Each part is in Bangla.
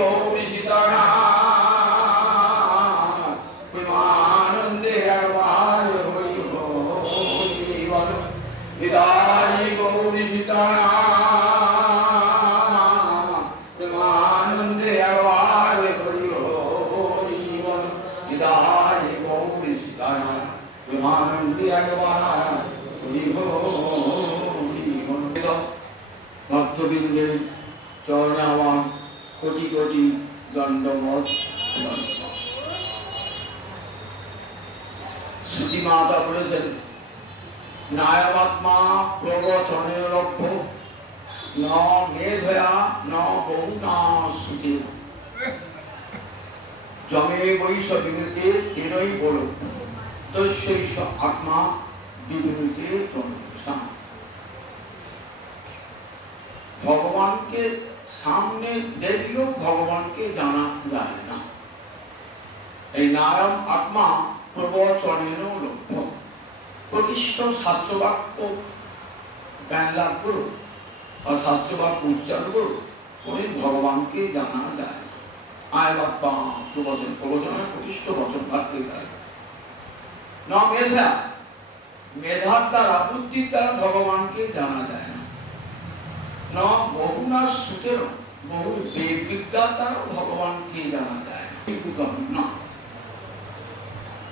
গৌরী সীতারাম প্রেমানন্দে একবার হরি হরি বল নিতাই গৌরী সীতারাম প্রেমানন্দে একবার হরি হরি বল নিতাই গৌরী সীতারাম প্রেমানন্দে একবার হরি হরি বল। ভক্তবৃন্দের চরণে আমার কোটি কোটি দণ্ডবত। শ্রুতি মাতা বলেছেন নায়মাত্মা প্রবচনের লভ্য ন মেধয়া ন বহুনা শ্রুতি জমে বৈশ বিনুতে তেনই বল তস্যৈষ আত্মা বিবিনুতে তনুষা। ভগবানকে সামনে দেখলেও ভগবানকে জানা যায় না। এই নায়ম আত্মা প্রবচনের লক্ষ্য প্রতিষ্ঠ শাস্ত্রবাক্য জ্ঞান লাভ করো আর শাস্ত্রবাক্য উচ্চারণ করো করে ভগবানকে জানা যায়। আয় বাপ্পা প্রবচন প্রবচনের প্রতিষ্ঠ বচন ভাবতে যায় না। মেধা মেধার দ্বারা বুদ্ধির দ্বারা ভগবানকে জানা যায় না। না বহুনা শ্রুতের বহু বেদ বিদ্যার দ্বারা ভগবানকে জানা যায় না।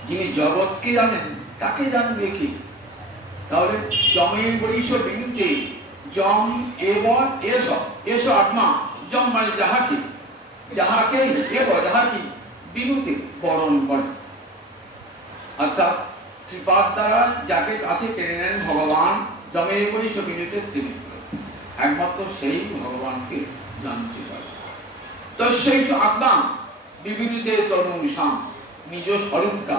যিনি জগৎকে জানেন তাকে জানবে কি? তাহলে জমে বৈশ বিনুতে জম এব এস এস আত্মা জম মানে যাহাকে যাহাকে এব যাহাকে বিনুতে বরণ করে অর্থাৎ কৃপার দ্বারা যাকে কাছে টেনে নেন ভগবান জমে বৈশ বিনুতে তিনি একমাত্র সেই ভগবানকে জানতে পারে। তস্যৈষ আত্মা বিবিনুতে তনুং শাম নিজ স্বরূপটা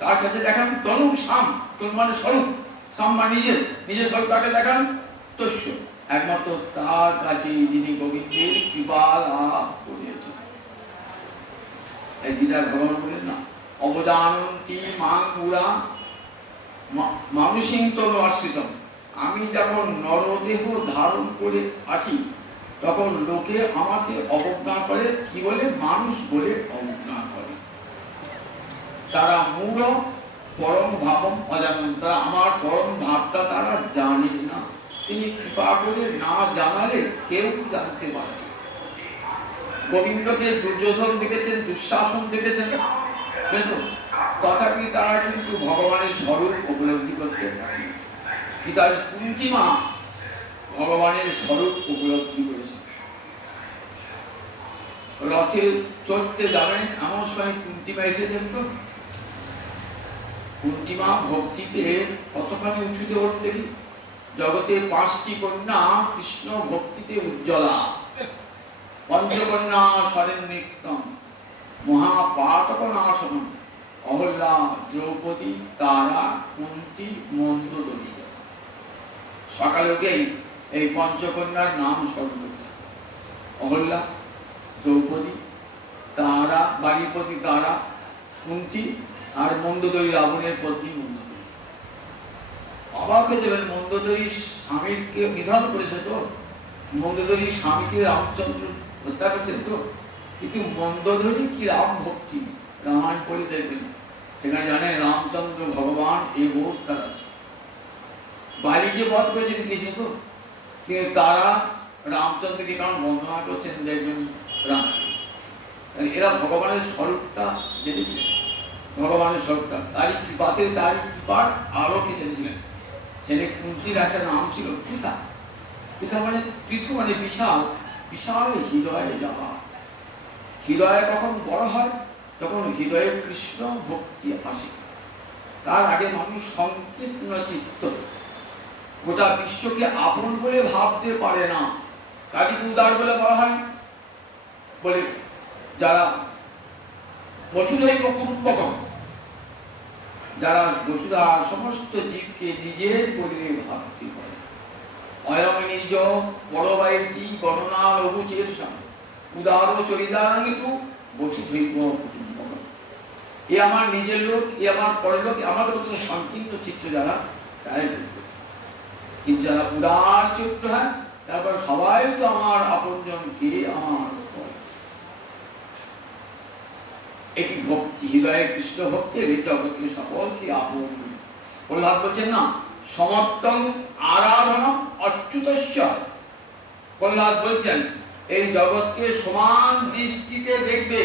কার কাছে দেখান? তনুং শাম তনু মানে স্বরূপ, শাম মানে নিজের স্বরূপ কাকে দেখান? তস্য একমাত্র তার কাছে যিনি গোবিন্দের কৃপা লাভ করিয়েছেন। এই গীতার ভগবান বলেন না অবদানন্তি মাং পুরা মানুষিং তনু আশ্রিতম। আমি যখন নরদেহ ধারণ করে আসি তখন লোকে আমাকে অবজ্ঞা করে, কি বলে? মানুষ বলে অবজ্ঞা করে। তারা মূঢ় পরম ভাবম অজানন্ত, আমার পরম ভাবটা তারা জানে না। তিনি কৃপা করে না জানালে কেউ জানতে পারে। গোবিন্দকে দুর্যোধন দেখেছেন, দুঃশাসন দেখেছেন, তথাপি তারা কিন্তু ভগবানের স্বরূপ উপলব্ধি করতে পারে। কুন্তী মা ভগবানের স্বরূপ উপলব্ধি করেছে। রথে চড়তে যাবেন এমন সময় কুন্তী মা এসেছেন। তো কুন্তী মা ভক্তিতে কতখানি উঁচুতে ওঠ দেখি। জগতে 5টি কন্যা কৃষ্ণ ভক্তিতে উজ্জ্বলা, পঞ্চকন্যা স্বরেণ নিত্যম মহাপাতক নাশন অহল্যা দ্রৌপদী তারা কুন্তী মন্দোদরী। সকালে উঠেই এই পঞ্চকন্যার নাম স্মরণ করতে, অহল্যা, দ্রৌপদী, তারা বাড়িপতি তারা, কুন্তী আর মন্দোদরী রাবণের পত্নী মন্দোদরী। অবাক হয়ে যাবেন, মন্দোদরী স্বামীকে নিধন করেছে তো, মন্দোদরী স্বামীকে রামচন্দ্র হত্যা করেছেন তো, কিন্তু মন্দোদরী কি রাম ভক্তি। রামায়ণ পড়ে দেখবেন, সেখানে জানেন রামচন্দ্র ভগবান এই বোধ তার আছে। বালিকে বধ করেছেন কৃষ্ণ তো, কিন্তু তারা রামচন্দ্রকে কারণ বন্দনা করছেন দেখবেন রাম। এরা ভগবানের স্বরূপটা জেনেছিলেন, ভগবানের স্বরূপটা তারই কৃপাতে, তারই কৃপার আলোকে জেনেছিলেন। জেনে কুন্তীর একটা নাম ছিল পৃথা। পৃথা মানে পৃথু মানে বিশাল, বিশাল হৃদয়ে যাওয়া। হৃদয়ে কখন বড় হয়? তখন হৃদয়ে কৃষ্ণ ভক্তি আসে। তার আগে মানুষ সংকীর্ণ চিত্ত, গোটা বিশ্বকে আপন বলে ভাবতে পারে না। কাদিকে উদার বলে বলা হয়। বলে যারা বসুধৈব কুটুম্বকম, যারা বসুধা সমস্ত জীবকে নিজের বলে ভাবতে পারে। অয়ম নিজ বড়বাইতি গণনা রঘুচের সামনে উদার চরিতাঙ্গিতু বসুধৈব কুটুম্বকম। এ আমার নিজের লোক, এ আমার পরের লোক, আমার মতো সংকীর্ণ চিত্র যারা, তাই কিন্তু যারা উদার চিত্র হয়, তারপর সবাই তো আমার আপনজন, কে আমার হৃদয়ে কৃষ্ণ ভক্তের জগৎকে সকলকে আপন। প্রহ্লাদ বলছেন না, সমর্থং আরাধনম অচ্যুতস্য। প্রহ্লাদ বলছেন এই জগৎকে সমান দৃষ্টিতে দেখবে,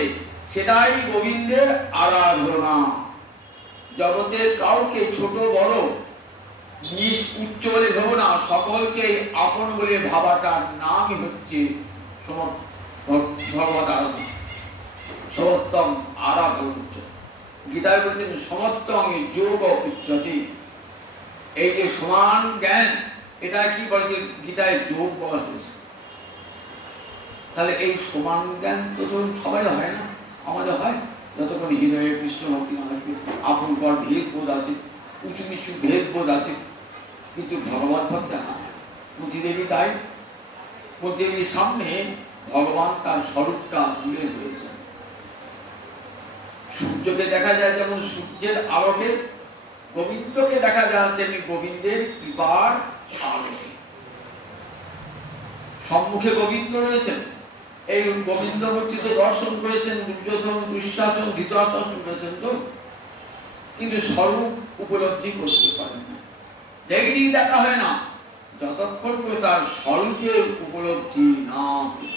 সেটাই গোবিন্দের আরাধনা। জগতের কাউকে ছোট বড় নিজ উচ্চ বলে ভেব না, সকলকে আপন বলে ভাবাটার নামই হচ্ছে ভগবত আরাধনা, সমর্থম আরাধন। গীতায় বলছেন সমর্থং যোগ উচ্চতি। এই যে সমান জ্ঞান, এটা কি বলছে গীতায় যোগ বলা হয়েছে। তাহলে এই সমান জ্ঞান তো সবাই হয় না, আমাদের হয় যতক্ষণ হৃদয়ে কৃষ্ণ ভক্তি না থাকবে। আপন পর ভেদ বোধ আছে, উঁচু নিচু ভেদ বোধ আছে, কিন্তু ভগবত ভক্তি না। কুন্তী দেবী তাই, কুন্তী দেবীর সামনে ভগবান তার স্বরূপটা তুলে ধরেছেন। সূর্যকে দেখা যায় যেমন সূর্যের আলোকে, গোবিন্দকে দেখা যায় তেমনি গোবিন্দের কৃপার আলোকে। সম্মুখে গোবিন্দ রয়েছেন, এই গোবিন্দ মূর্তিতে দর্শন করেছেন দুর্যোধন, দুঃশাসন, ধৃতরাষ্ট্র করেছেন তো, কিন্তু স্বরূপ উপলব্ধি করতে পারেন না। দেখি দেখা হয় না যতক্ষণ করে তার স্বরূপের উপলব্ধি না হচ্ছে।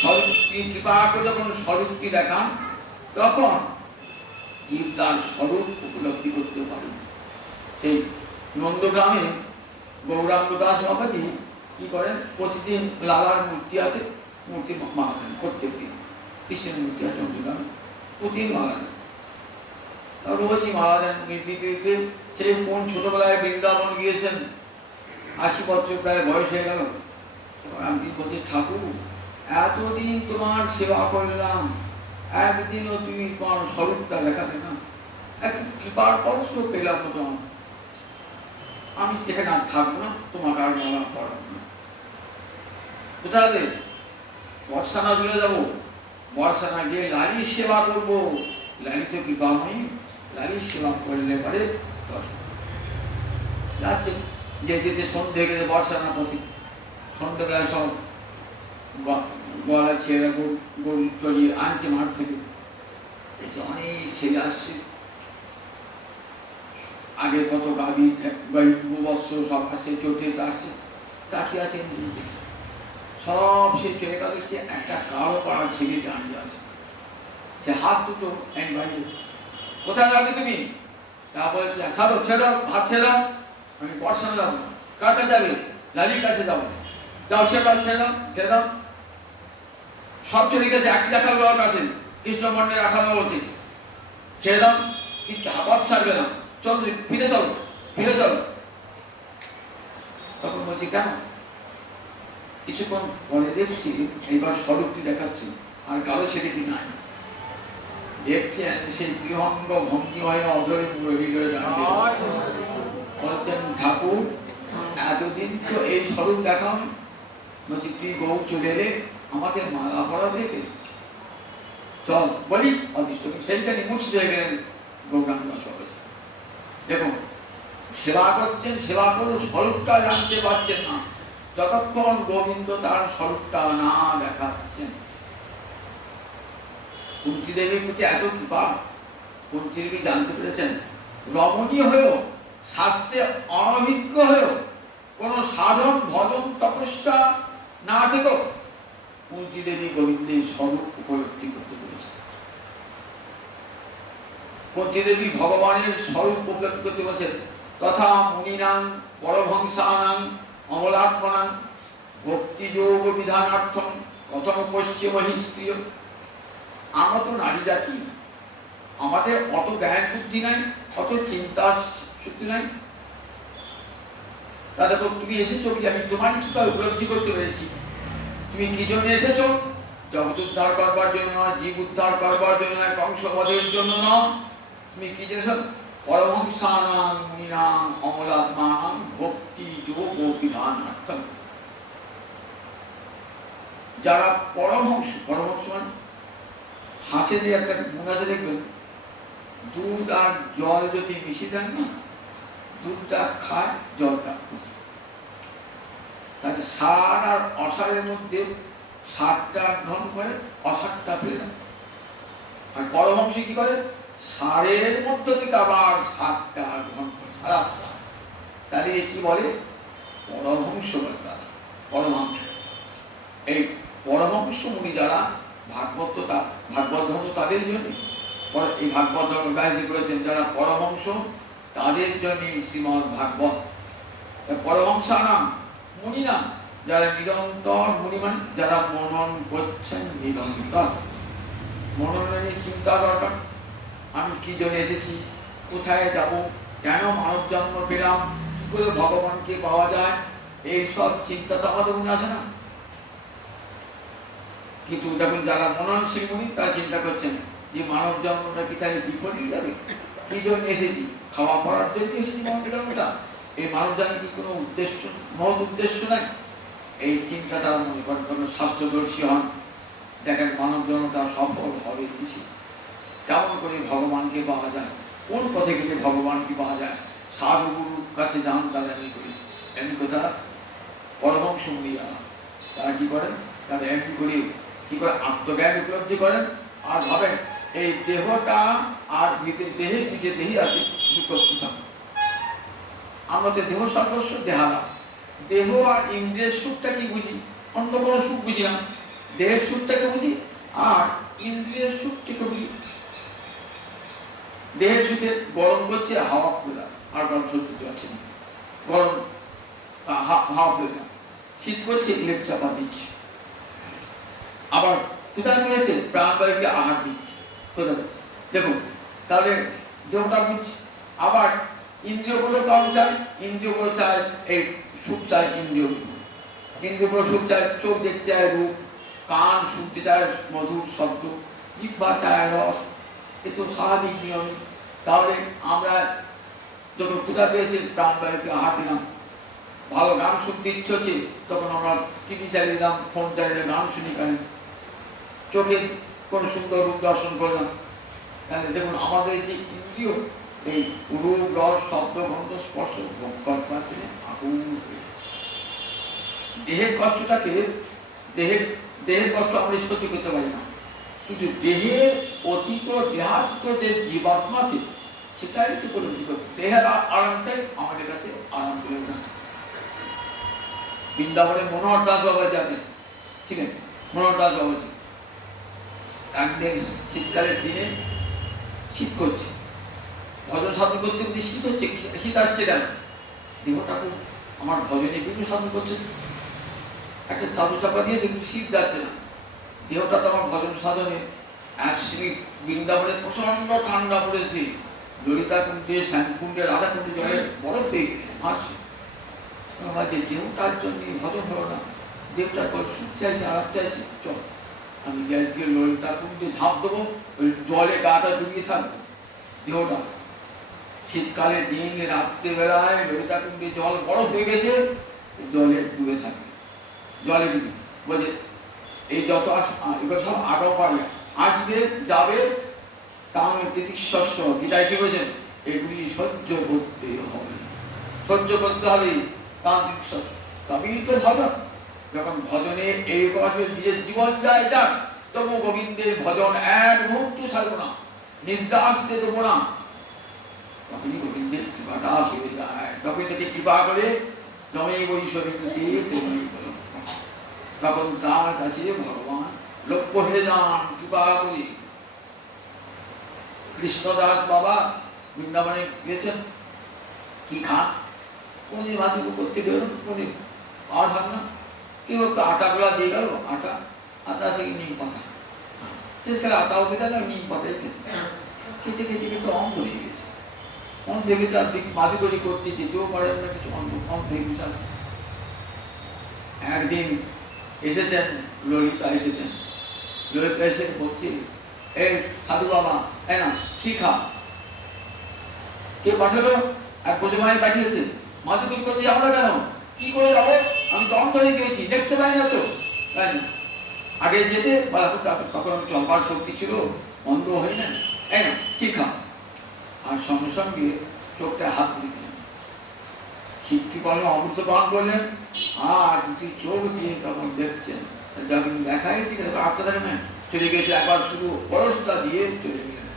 স্বরূপটি কৃপা করে যখন স্বরূপটি দেখান, তখন জীব তার স্বরূপ উপলব্ধি করতে পারে। সেই নন্দগ্রামে গৌরাঙ্গ দাস বাবাজি কি করেন, প্রতিদিন লালার মূর্তি আছে, মূর্তি মালা দেন প্রত্যেক দিন। কৃষ্ণের মূর্তি আছে নন্দগ্রামে, প্রতিদিন মালা দেন, রোজই মালা দেন। দিতে সে কোন ছোটবেলায় বৃন্দাবন গিয়েছেন, 80 বছর প্রায় বয়স হয়ে গেল। আমি বলছি, ঠাকুর এতদিন তোমার সেবা করলাম, একদিনও তুমি তোমার স্বরূপটা দেখাবে না, এক কৃপার পরশ পেলাম তো, আমি এখানে আর থাকবো না, তোমাকে আর মালা পড়াবো না। কোথাবে বর্ষানা চলে যাবো, বর্ষানা গিয়ে লালির সেবা করবো। লালি তো কৃপাময়ী, লালির সেবা করলে পরে যাচ্ছে। যে যেতে সন্ধ্যে গেলে বর্ষানা পথে, সন্ধ্যেবেলায় সব গলা ছেড়ে গরু চড়িয়ে আনছে মাঠ থেকে, অনেক ছেলে আসছে। আগে কত গাভী গোবৎস সব আসছে, চোটে আসছে, কাঠি আছে, সব সে চলে গেল। একটা কালো পাড়া ছেলে দাঁড়িয়ে আছে, সে হাত দুটো একবারে, কোথায় যাবে তুমি? তা বলছে, ছাড়ো ছেড়ে হাত ছেড়ে দাও, আমি বর্ষানো যাবো। কাছে যাবে? লালির কাছে যাবো। যাও, ছেড়ে দাও, ছেড়ে দাও, ছেড়ে দাও। সব চলে গেছে, একটি রাখাল বাবার কাছে, কৃষ্ণ মন্ডলে রাখাল বাবা বলছে, ছেড়ে দাও, কিন্তু আবার ছাড়বে না, চল ফিরে চলো, ফিরে চলো। তখন বলছি, কেন? কিছুক্ষণ পরে দেখছি এইবার স্বরূপটি দেখাচ্ছি, আর কারো ছেলেটি নাই। দেখছেন সেই ত্রিভঙ্গ ভঙ্গি হয়ে অধরে মুরলী হয়ে দাঁড়িয়ে বলছেন, ঠাকুর এতদিন তো এই স্বরূপ দেখাও। বলছি, তুই বউ চলে এলে আমাকে মালা পড়া দেখে চল বলি অদৃষ্ট। সেইখানে মুর্শিদ হয়ে গেলেন গৌরাঙ্গ দাস। দেখুন, সেবা করছেন, সেবা করুন, স্বরূপটা জানতে পারছেন না যতক্ষণ গোবিন্দ তার স্বরূপটা না দেখাচ্ছেন। কুন্তী দেবীর প্রতি এত কৃপা, কুন্তী দেবী জানতে পেরেছেন রমণী হয়েও, শাস্ত্রে অনভিজ্ঞ হয়েও, কোন সাধন ভজন তপস্যা না থেকেও কুন্তী দেবী গোবিন্দের স্বরূপ উপলব্ধি করতে পেরেছেন। কুন্তী দেবী ভগবানের স্বরূপ উপলব্ধি করতে পেরেছেন। তথা মুনিনাং পরমহংসানাং অমলাত্মনাং ভক্তিযোগ বিধানার্থম কথম পশ্চিমহি স্ত্রিয়। আমরা তো নারী জাতি, আমাদের অত জ্ঞান বুদ্ধি নাই, অত চিন্তা শক্তি নাই। দাদা তো তুমি এসেছো কি, আমি তোমার কিভাবে উপলব্ধি করতে পেরেছি? তুমি কি জন্য এসেছো? জগৎ উদ্ধার করবার জন্য নয়, জীব উদ্ধার করবার জন্য নয়, কংসবধের জন্য নয়। তুমি কি জন্য? পরমহংসানাং মুনিনাং অমলাত্মানাং ভক্তি যোগ বিধানার্থম। যারা পরমহংস, পরমহংস মানে হাসে দিয়ে একটা গুণ আছে দেখবেন, দুধ আর জল যদি মিশিয়ে দেন না, দুধটা খায়, জলটা তাহলে সার আর অসারের মধ্যে সারটা গ্রহণ করে, অসারটা ফেলে। আর পরমহংস কি করে? সারের মধ্য থেকে আবার সারটা গ্রহণ করে, খারাপ সার। তাহলে কি বলে? পরমহংস বলে তারা, পরমহংস। এই পরমহংস মুনি যারা ভাগবত, ভাগবত ধর্ম তাদের জন্য, এই ভাগবত ধর্ম ব্যাসজি করেছেন যারা পরমহংস, তাদের জন্য শ্রীমদ ভাগবত। পরমহংস নাম মুনি নাম যারা নিরন্তর, মুনি মানে যারা মনন করছেন নিরন্তর। মননে চিন্তা দরকার, আমি কি জন্য এসেছি, কোথায় যাব, কেন মানব জন্ম পেলাম, কি করে ভগবানকে পাওয়া যায়, এইসব চিন্তা তো আমাদের মনে আসে না। কিন্তু দেখুন যারা মননশীল মুনি তারা চিন্তা করছেন যে মানব জন্মটা কি তাই বিফলেই যাবে, কি জন্য এসেছি, খাওয়া পড়ার জন্য এসেছি মানব জন্মটা, এই মানব জন্মের কি কোনো উদ্দেশ্য, মহৎ উদ্দেশ্য নাই, এই চিন্তা তারা মনে করেন। কোনো শাস্ত্রদর্শী হন, দেখেন মানব জন্মটা সফল হবে কিছু, কেমন করে ভগবানকে পাওয়া যায়, কোন পথে গেলে ভগবানকে পাওয়া যায়, সাধু গুরুর কাছে যান তারা কি করে, এমনি কথা পরমহংস মুনি তারা কি করেন, তারা এমনি করে কি করে আত্মজ্ঞান উপলব্ধি করেন। আর ভাবেন এই দেহটা আর দেহের যে দেহি আছে দুটো পৃথক। আমরা তো দেহ সর্বস্ব দেহারা, দেহ আর ইন্দ্রিয়ের সুখটা কি বুঝি, অন্য কোনো সুখ বুঝি না, দেহের সুখটাকে বুঝি আর ইন্দ্রিয়ের সুখটাকে বুঝি। দেহের সুখে গরম করছে হাওয়া খোলা, আর গরম সহ্য আছে না, গরম হাওয়া খোলা, শীত করছে লেপ চাপা দিচ্ছে, আবার ক্ষুধা পেয়েছে প্রাণবায়ুকে আহার দিচ্ছে। দেখুন তাহলে দেহটা বুঝছে, আবার ইন্দ্রিয়গুলো কারণ চায়, ইন্দ্রিয়গুলো চায় এই সুখ চায়, ইন্দ্রিয়গুলো সুখ চায়, চোখ দেখতে চায় রূপ, কান শুনতে চায় মধুর শব্দ, জিহ্বা চায় রস, এ তো স্বাভাবিক নিয়ম। তাহলে আমরা যখন ক্ষুধা পেয়েছি প্রাণবায়ুকে আহার দিলাম, ভালো গান শুনতে ইচ্ছে হচ্ছে তখন আমরা টিভি চালিয়ে দিলাম, ফোন চালিয়ে গান শুনি, কেন চোখে কোন সুন্দর রূপ দর্শন করলাম। তাহলে দেখুন আমাদের যে ইন্দ্রিয় এই রূপ রস শব্দ গন্ধ স্পর্শ ভোগ করবার জন্য আগুন হয়ে, দেহের কষ্টটাকে দেহের কষ্ট আমরা সহ্য করতে পারি না, কিন্তু দেহের অতীত দেহাতীত যে জীবাত্মা আছে সেটাই একটু উপলব্ধি করতে, দেহের আরামটাই আমাদের কাছে আরাম করে না। বৃন্দাবনে মনোহর দাস বাবাজি আছেন, ঠিক আছে, মনোহর দাস বাবাজি একদিন শীতকালের দিনে শীত করছে, ভজন সাধন করতে করতে শীত হচ্ছে, শীত আসছে কেন, দেহটা খুব আমার ভজনে বিভিন্ন সাধন করছে, একটা সাধু চাপা দিয়েছে কিন্তু শীত যাচ্ছে না, দেহটা তো আমার ভজন সাধনে এক শ্রী বৃন্দাবনে প্রচন্ড ঠান্ডা পড়েছে, ললিতা কুণ্ডে শ্যামকুণ্ডে রাধা কুণ্ডে জলে বরফ হয়ে আসছে, আমাদের দেহটার জন্য ভজন হলো না, দেহটা সুখ চাইছে, আরাম চাইছে, চল আমি গ্যাসকে ললিতা কুণ্ডে ঝাঁপ দেবো, ওই জলে গাটা ডুবিয়ে থাকবো, দেহটা শীতকালে দিন রাত্রে বেলায় ললিতা কুণ্ডে জল বরফ হয়ে গেছে, জলে ডুবে থাকবে, জলে ডুবে বলে এই যত এগুলো সব আরো পারবে, আসবে যাবে, তাও তিতিশস্য গীতায় কি বলেছেন, এগুলি সহ্য করতে হবে, সহ্য করতে হবে, তান্ত্রিক শস্য, তবেই তো ভালো। যখন ভজনে এই নিজের জীবন যায় যাক, তবু গোবিন্দের ভজন এক মুহূর্ত ছাড়বো না, নিদ্রা আসতে দেবো না, তখনই গোবিন্দের কৃপাটা পেয়ে যায়, তখন থেকে কৃপা করে জমে তখন তার কাছে ভগবান লক্ষ্য হয়ে যান কৃপা করে। কৃষ্ণদাস বাবা বৃন্দাবনে গিয়েছেন, কি খান, কোনদিন ভাত করতে বেরোন, কোনদিন আর ভাব না, কেউ একটু আটা গুলা দিয়ে গেল, আটা থেকে নিম পাতা, সেখানে আটাও খেতে না, নিম পাতাই খেতে খেতে খেতে খেতে অন্ধ হয়ে গেছে, অন্ধ হয়ে গেছে, আর মাঝে করি করতে যেতেও পারেন না, কিছু অন্ধ হয়ে গেছে। একদিন এসেছেন ললিতা, ললিতা এসে বলছি, এই সাধু বাবা এই না কি খা, কে পাঠালো, এক বোঝে মায়ে পাঠিয়েছে, মাঝে করি করতে যাবো না কেন, কি করে যাবো, আমি তো অন্ধ হয়ে গেছি, দেখতে পাই না তো, তাই না আগে যেতে তখন আমি চলবার শক্তি ছিল, অন্ধ হয়ে না, এই না কি খা, আর সঙ্গে সঙ্গে চোখটা হাত দিচ্ছেন, শিক্ষি পালন অমৃত পান করলেন, আর দুটি চোখ দিয়ে তখন দেখছেন যখন দেখাই ঠিক আছে আপনার দেখেন না চলে গেছে একবার শুধু পরশটা দিয়ে চলে গেলেন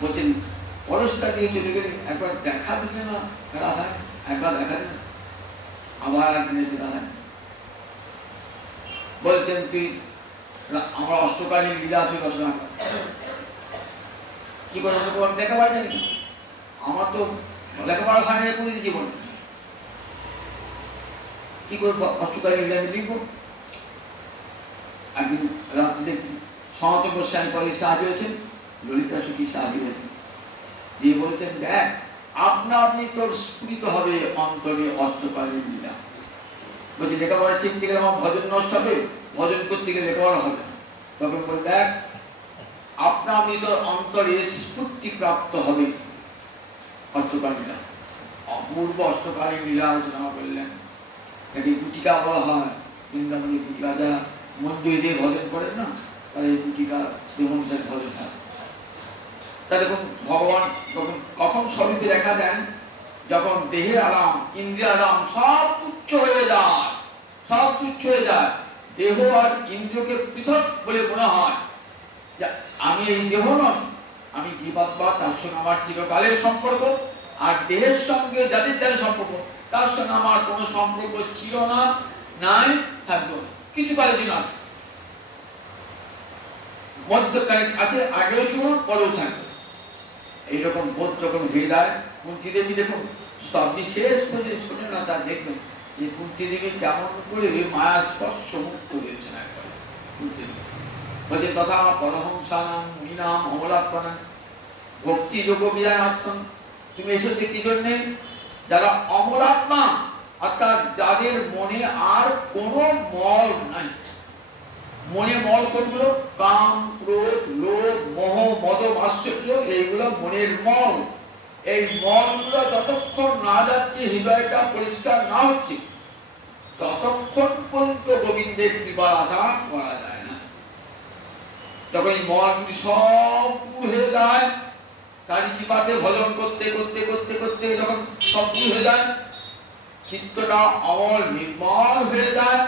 বলছেন পরশটা দিয়ে চলে গেলে একবার দেখা দিলে না খেলা হয় একবার দেখা দিলে আবার এসে দাঁড়ান বলছেন তুই আমরা অষ্টকালীন লীলা আছে রচনা কি করে দেখা পাই জানি আমার তো লেখাপড়া হয় না কোনো জীবন কি করে অষ্টকালীন লীলা আমি লিখবো একদিন রাত্রি দেখছি সনাতন গোস্বামী পরে সাহায্য হয়েছেন ললিতা সখী সাহায্য হয়েছেন দিয়ে বলছেন দেখ আপনা আপনি তোর স্ফুরিত হবে অন্তরে অষ্টকালীন লীলা বলছে লেখাপড়া শিখতে গেলে আমার ভজন নষ্ট হবে ভজন করতে গেলে লেখাপড়া হবে না তখন বল দেখ আপনা আপনি তোর অন্তরে স্ফূর্তি প্রাপ্ত হবে অষ্টকালীন লীলা অপূর্ব অষ্টকালীন লীলা আলোচনা করলেন এটি গুটিকা বলা হয় বৃন্দাবনী গুটিকা যা মন্দির দিয়ে ভজন করেন না তাহলে এই গুটিকা দেবতার ভজন হয় তা দেখুন ভগবান যখন কখন শরীরে দেখা দেন যখন দেহের আরাম ইন্দ্রিয় আরাম সব তুচ্ছ হয়ে যায় সব তুচ্ছ হয়ে যায় দেহ আর ইন্দ্রিয়কে পৃথক বলে মনে হয় যে আমি এই দেহ নয় আমি জীবাত্মা তার সঙ্গে আমার চিরকালের সম্পর্ক আর দেহের সঙ্গে যাদের যাদের সম্পর্ক তার সঙ্গে আমার কোনো সম্পর্ক ছিল না নাই থাকবো কিছু কালের জন্য আছে মধ্যকালে আছে আগেও ছিল পরেও থাকবে এইরকম বোধ যখন হয়ে যায় কুন্তী দেবী দেখুন সবই শেষ করে শুনে না তা দেখবেন যে কুন্তী দেবী কেমন করে মায়া স্পর্শ মুক্ত হয়েছেন একবারে কুন্তী দেবী বলছে তথা পরহংসানাম মুনিনাম অমলাত্মনাম ভক্তি যোগ বিধানার্থম তুমি এসেছো কি জন্যে যারা অমলাত্মা অর্থাৎ যাদের মনে আর কোনো মল নাই মনে মল কোনগুলো কাম ক্রোধ লোভ মোহ মদ মাৎসর্য এইগুলো মনের মল এই মলগুলো যতক্ষণ না যাচ্ছে হৃদয়টা পরিষ্কার না হচ্ছে ততক্ষণ পর্যন্ত গোবিন্দের কৃপার আশা করা যায় না যখন এই মলগুলি সব দূর হয়ে যায় তার কৃপাতে ভজন করতে করতে করতে করতে যখন সব দূর হয়ে যায় চিত্তটা অমল নির্মল হয়ে যায়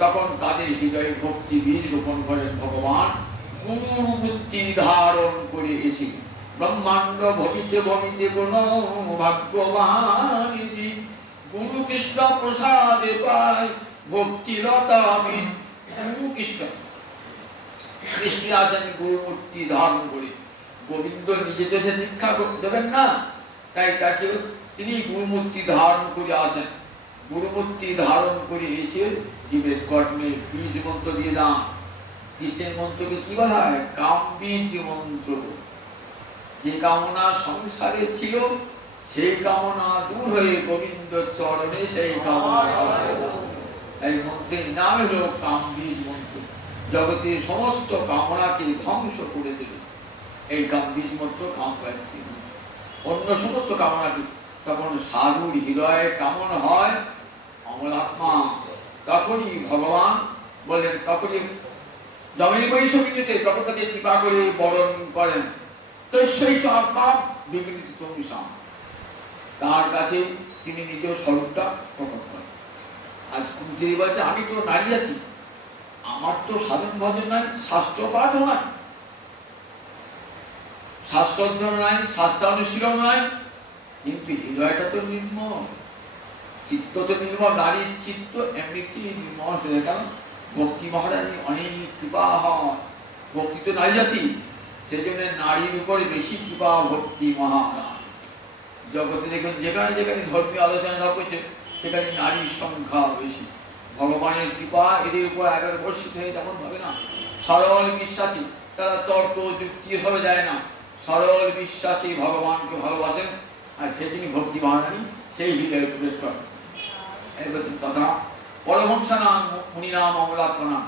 তখন তাদের হৃদয়ে ভক্তি বীজ রোপণ করেন ভগবান গুরুমূর্তি ধারণ করে এসে ব্রহ্মাণ্ড ভবিতে ভবিতে কোন ভাগ্যবান গুরু কৃষ্ণ প্রসাদে পায় ভক্তিলতা গুরু কৃষ্ণ কৃষ্ণ আছেন গুরুমূর্তি ধারণ করে গোবিন্দ নিজে তো সে দীক্ষা দেবেন না তাই তাকে তিনি গুরুমূর্তি ধারণ করে আসেন গুরুমূর্তি ধারণ করে এসে জীবের কর্মে বীজ মন্ত্র দিয়ে দান কৃষ্ণের মন্ত্রকে কি বলা হয় কাম বীজ মন্ত্র যে কামনা সংসারে ছিল সেই কামনা দূর হয়ে গোবিন্দ চরণে সেই কামনা এই মন্ত্রের নাম হল কাম বীজ মন্ত্র জগতের সমস্ত কামনাকে ধ্বংস করে দিল এই কাম বীজ মন্ত্র কাম পাচ্ছি অন্য সমস্ত কামনাকে তখন সাধুর হৃদয়ে কেমন হয় অমলাত্মা তখনই ভগবান বলেন তখনই জমি বৈশাখীতে তখন তাকে কৃপা করে বরণ করেন তার কাছে তিনি নিজের স্বরূপটা প্রকট করেন আজ কুন্তী বলছে আমি তো নারী জাতি আমার তো সাধন ভজন নাই শাস্ত্র পাঠও নাই শাস্ত্র নাই শাস্ত্র অনুশীলন নাই কিন্তু হৃদয়টা তো নির্মল চিত্ত তো নির্মল নারীর চিত্ত এমনিতেই নির্মল হয়ে গেল ভক্তি মহারানী অনেক কৃপা হয় ভক্তি তো নারী জাতি সেই জন্য নারীর উপরে বেশি কৃপা ভক্তি মহারানী জগতে দেখুন যেখানে যেখানে ধর্মীয় আলোচনা সব করছে সেখানে নারীর সংখ্যা বেশি ভগবানের কৃপা এদের উপর একবার বর্ষিত হয়ে তেমন ভাবে না সরল বিশ্বাসী তারা তর্ক যুক্তি হবে যায় না সরল বিশ্বাসী ভগবানকে ভালোবাসেন আর সেদিন ভক্তি মহারানী সেই হৃদয়ে প্রবেশ করেন তথা পরমহংসানাম মুনিনাম অমলাত্মনাম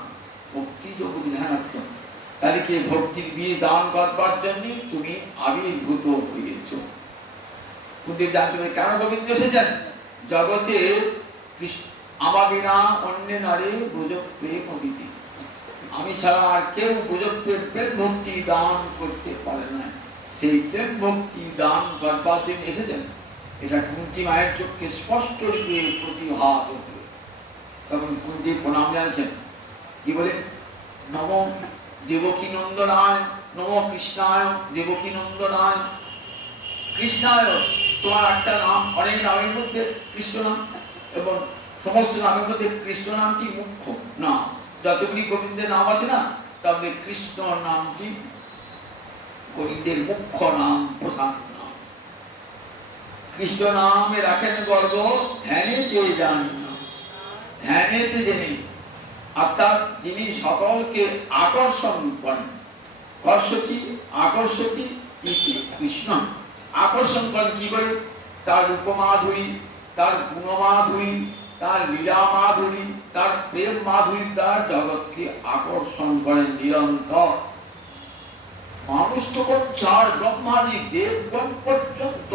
ভক্তি যোগ বিধানার্থম তাদেরকে ভক্তির বীজ দান করবার জন্য তুমি আবির্ভূত হয়েছ কুন্তীর জানতে হবে কেন গোবিন্দ এসেছেন জগতে আমার বিনা অন্য নারী ব্রজ প্রেম অবিধি আমি ছাড়া আর কেউ ব্রজ প্রেম ভক্তি দান করতে পারে না সেই প্রেম ভক্তি দান করবার জন্য এসেছেন এটা কুন্তী মায়ের চোখকে স্পষ্ট রূপে প্রতিভাত হল তখন কুন্তি প্রণাম জানাচ্ছেন, কি বলে? নম দেবকী নন্দনায়, নম কৃষ্ণায় দেবকী নন্দনায়। কৃষ্ণায়, তোমার একটা নাম, অনেক নামের মধ্যে কৃষ্ণ নাম, এবং সমস্ত নামের মধ্যে কৃষ্ণ নামটি মুখ্য নাম। যতগুলি গোবিন্দের নাম আছে না, তার মধ্যে কৃষ্ণ নামটি গোবিন্দের মুখ্য নাম, প্রধান নাম। কৃষ্ণ নামে রাখেন গর্ব, ধ্যানে পেয়ে যান, ধ্যানেতে জেনে, অর্থাৎ যিনি সকলকে আকর্ষণ করেন। কর্ষতি আকর্ষতি ইতি কৃষ্ণ। আকর্ষণ করেন কি করে? তার রূপমাধুরী, তার গুণমাধুরী, তার লীলা মাধুরী, তার প্রেম মাধুরী দ্বারা জগৎকে আকর্ষণ করেন নিরন্তর। মানুষ তখন চার ব্রহ্মাদি দেবগণ পর্যন্ত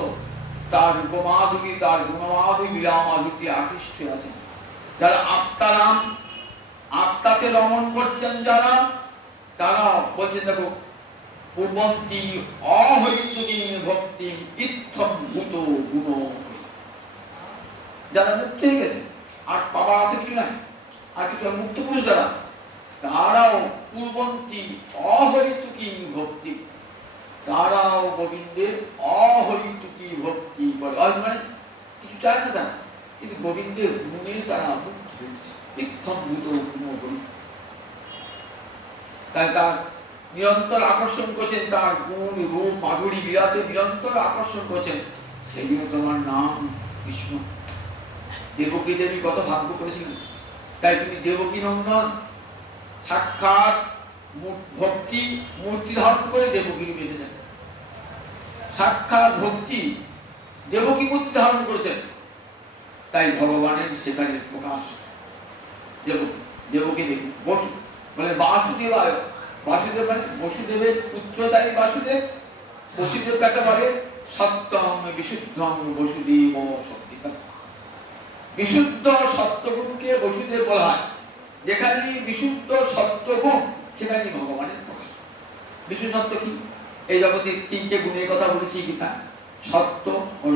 তার রূপমাধুরী, তার গুণমাধুরী, লীলা মাধুরীতে আকৃষ্ট আছেন। যারা আত্মারাম, আত্মাকে রমণ করছেন যারা, তারা বলছেন দেখো, পূর্বন্তী অহৈতুকী ভক্তি ইত্থম ভূত গুণ। যারা মুক্ত হয়ে গেছে, আর পাওয়া আছে কিছু নাই, আর কিছু মুক্ত পুরুষ যারা, তারাও পূর্বন্তী অহৈতুকী ভক্তি, তারাও গোবিন্দের অহৈতুকী ভক্তি করে। মানে কিছু চায় না তারা, কিন্তু গোবিন্দের গুণে তারা মুক্ত হয়েছে। ইত্থম ভূত গুণ। তাই তার নিরন্তর আকর্ষণ করছেন, তার গুণ রূপ মাধুরী লীলাতে নিরন্তর আকর্ষণ করছেন। সেই জন্য তোমার নাম কৃষ্ণ। দেবকী দেবী কত ভাগ্য করেছিলেন, তাই তুমি দেবকী নন্দন সাক্ষাৎ ভক্তি মূর্তি ধারণ করে দেবকী বেঁচে যান। সাক্ষাৎ ভক্তি দেবকী মূর্তি ধারণ করেছেন, তাই ভগবানের সেখানে প্রকাশ। দেবকী, দেবকী দেবী বসু মানে বাসুদেবায়। বাসুদেব মানে বসুদেবের পুত্র, তাই বাসুদেব। বসুদেব কাকে বলে? সত্যম বিশুদ্ধম বসুদেব সত্যিকা। বিশুদ্ধ সত্যগুণকে বসুদেব বলা হয়। যেখানে বিশুদ্ধ সত্যগুণ, সেখানে ভগবানের প্রকাশ। বিশুদ্ধ সত্য কি? এই জগতে তিনটে গুণের কথা বলেছি গীতা, সত্য,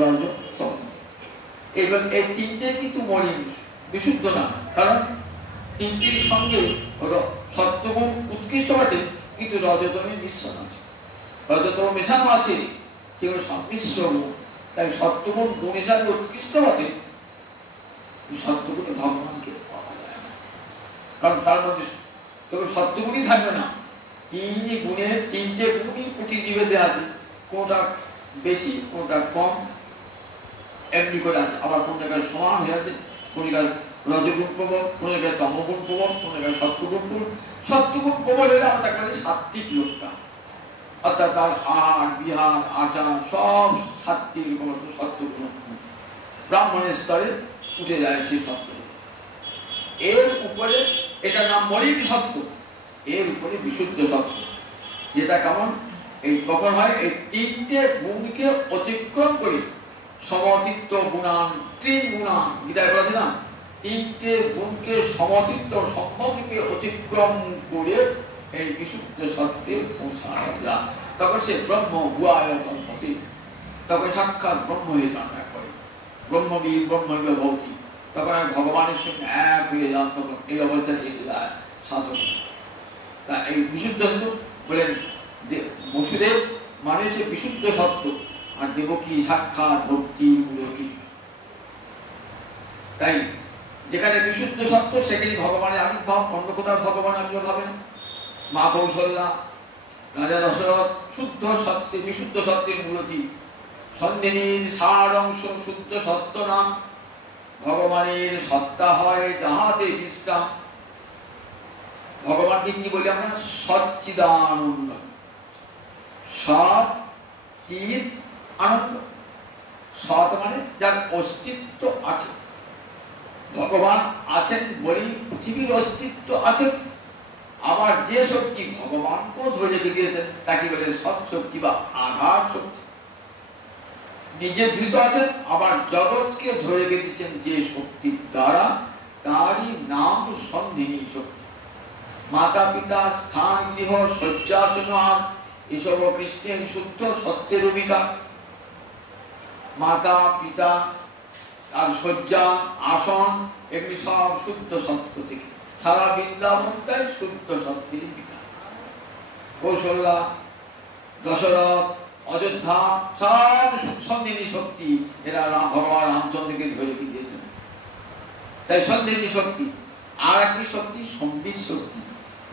রজ, তম। এই তিনটে কিন্তু মলিন, বিশুদ্ধ না। কারণ তিনটির সঙ্গে সত্যগুণ উৎকৃষ্ট বটে, কিন্তু রজতমে মিশ্রণ আছে, রজতম মেশানো আছে, সেগুলো সংমিশ্র গুণ। তাই সত্যগুণ গুণ হিসাবে উৎকৃষ্ট বটে, সত্যগুণে ভগবানকে পাওয়া যায় না। কারণ তার মধ্যে কেবল সত্যগুণই থাকবে না, তিনটি গুণের তিনটে গুণই কোটি জীবে দেওয়া আছে। কোনটা বেশি, কোনটা কম, এমনি করে আছে। আবার কোন জায়গায় সমান হয়ে আছে, কোন জায়গায় রজগুণ প্রবল, কোন জায়গায় তমগুণ প্রবল, কোন জায়গায় সত্যগুণ প্রবল। সত্যগুণ প্রবল হলে আমরা তাকে বলি সাত্ত্বিক লোকটা, অর্থাৎ তার আহার বিহার আচার সব সাত্ত্বিক সত্যগুণ। ব্রাহ্মণের স্তরে উঠে যায় সেই সত্যগুণ। এর উপরে এটা নাম মলিন সত্য, এর উপরে বিশুদ্ধ সত্য। যেটা কেমন? এই কখন হয়? এই তিনটে গুণকে অতিক্রম করে সমতীত্ব গুণান, তিন গুণান গীতায় বলেছে না, তিনটে গুণকে সমতীত্ব সম্পর্কে অতিক্রম করে এই বিশুদ্ধ সত্যে পৌঁছানো যায়। তখন সে ব্রহ্ম ভুয়ায় সম্পত্তি, তখন সাক্ষাৎ ব্রহ্ম হয়ে জন্ম করে। ব্রহ্মবিদ ব্রহ্মৈব ভবতি, তখন আমি ভগবানের সঙ্গে এক হয়ে যান। তখন এই অবস্থায় এসে যায় সাধক। তা এই বিশুদ্ধ সত্য বলেন বসুদেব মানে যে বিশুদ্ধ সত্য, আর দেবকী সাক্ষাৎ ভক্তি মূলকী। তাই যেখানে বিশুদ্ধ সত্য, সেখানে ভগবানের আবির্ভাব। অন্য কোথাও ভগবান আবির্ভাব হবে না। মা কৌশল্যা, রাজা দশরথ শুদ্ধ সত্যে, বিশুদ্ধ সত্যের মূলতি। সন্ধিনীর সার অংশ শুদ্ধ সত্য নাম। ভগবানের সত্তা হয় যাহাতে বিশ্রাম। ভগবানকে কি বলি আমরা? সচ্চিদানন্দ। সৎ চিৎ আনন্দ। সৎ মানে যার অস্তিত্ব আছে। ভগবান আছেন বলি পৃথিবীর অস্তিত্ব আছে। আবার যে শক্তি ভগবানকেও ধরে রেখে দিয়েছেন তাকে বলে সৎ শক্তি বা আধার শক্তি। নিজে ধৃত আছেন, আবার জগৎকে ধরে রেখে দিচ্ছেন যে শক্তির দ্বারা, তারই নাম সন্ধিনী শক্তি। মাতা পিতা স্থান গৃহ শয্যাসন এসব কৃষ্ণের শুদ্ধ সত্যের অভিজ্ঞতা। মাতা পিতা আর শয্যা আসন এগুলি সব শুদ্ধ সত্য থেকে, সারা বৃন্দাবনটাই শুদ্ধ সত্যের বিকাশ। কৌশল্যা, দশরথ, অযোধ্যা সব সন্ধিনী শক্তি, এরা ভগবান রামচন্দ্রকে ধরে দিয়েছেন। তাই সন্ধিনী শক্তি। আর একটি শক্তি সম্বিত শক্তি,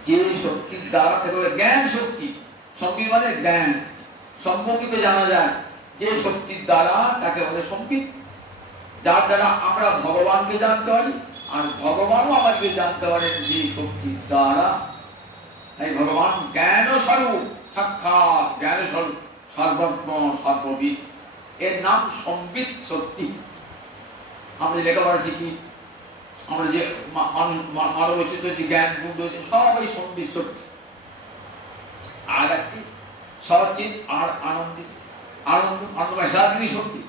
যে শক্তির দ্বারা থাকে জ্ঞান শক্তি। সম্বিত মানে জ্ঞান, সম্মুখে জানা যায়, যে শক্তির দ্বারা তাকে বলে সম্বিত, যার দ্বারা আমরা ভগবানকে জানতে পারি, আর ভগবানও আমাদেরকে জানতে পারেন যে শক্তির দ্বারা। তাই ভগবান জ্ঞান স্বরূপ, সাক্ষাৎ জ্ঞান স্বরূপ, সর্বজ্ঞ সর্ববিদ, এর নাম সম্বিত শক্তি। আমরা লেখাপড়া শিখি, আমরা যে মানবচিত যে জ্ঞান গুণ রয়েছে সব এই সম্বিত শক্তি। আর একটি সচিত আর আনন্দিত, আনন্দ আনন্দময় হেলাদিনী শক্তি।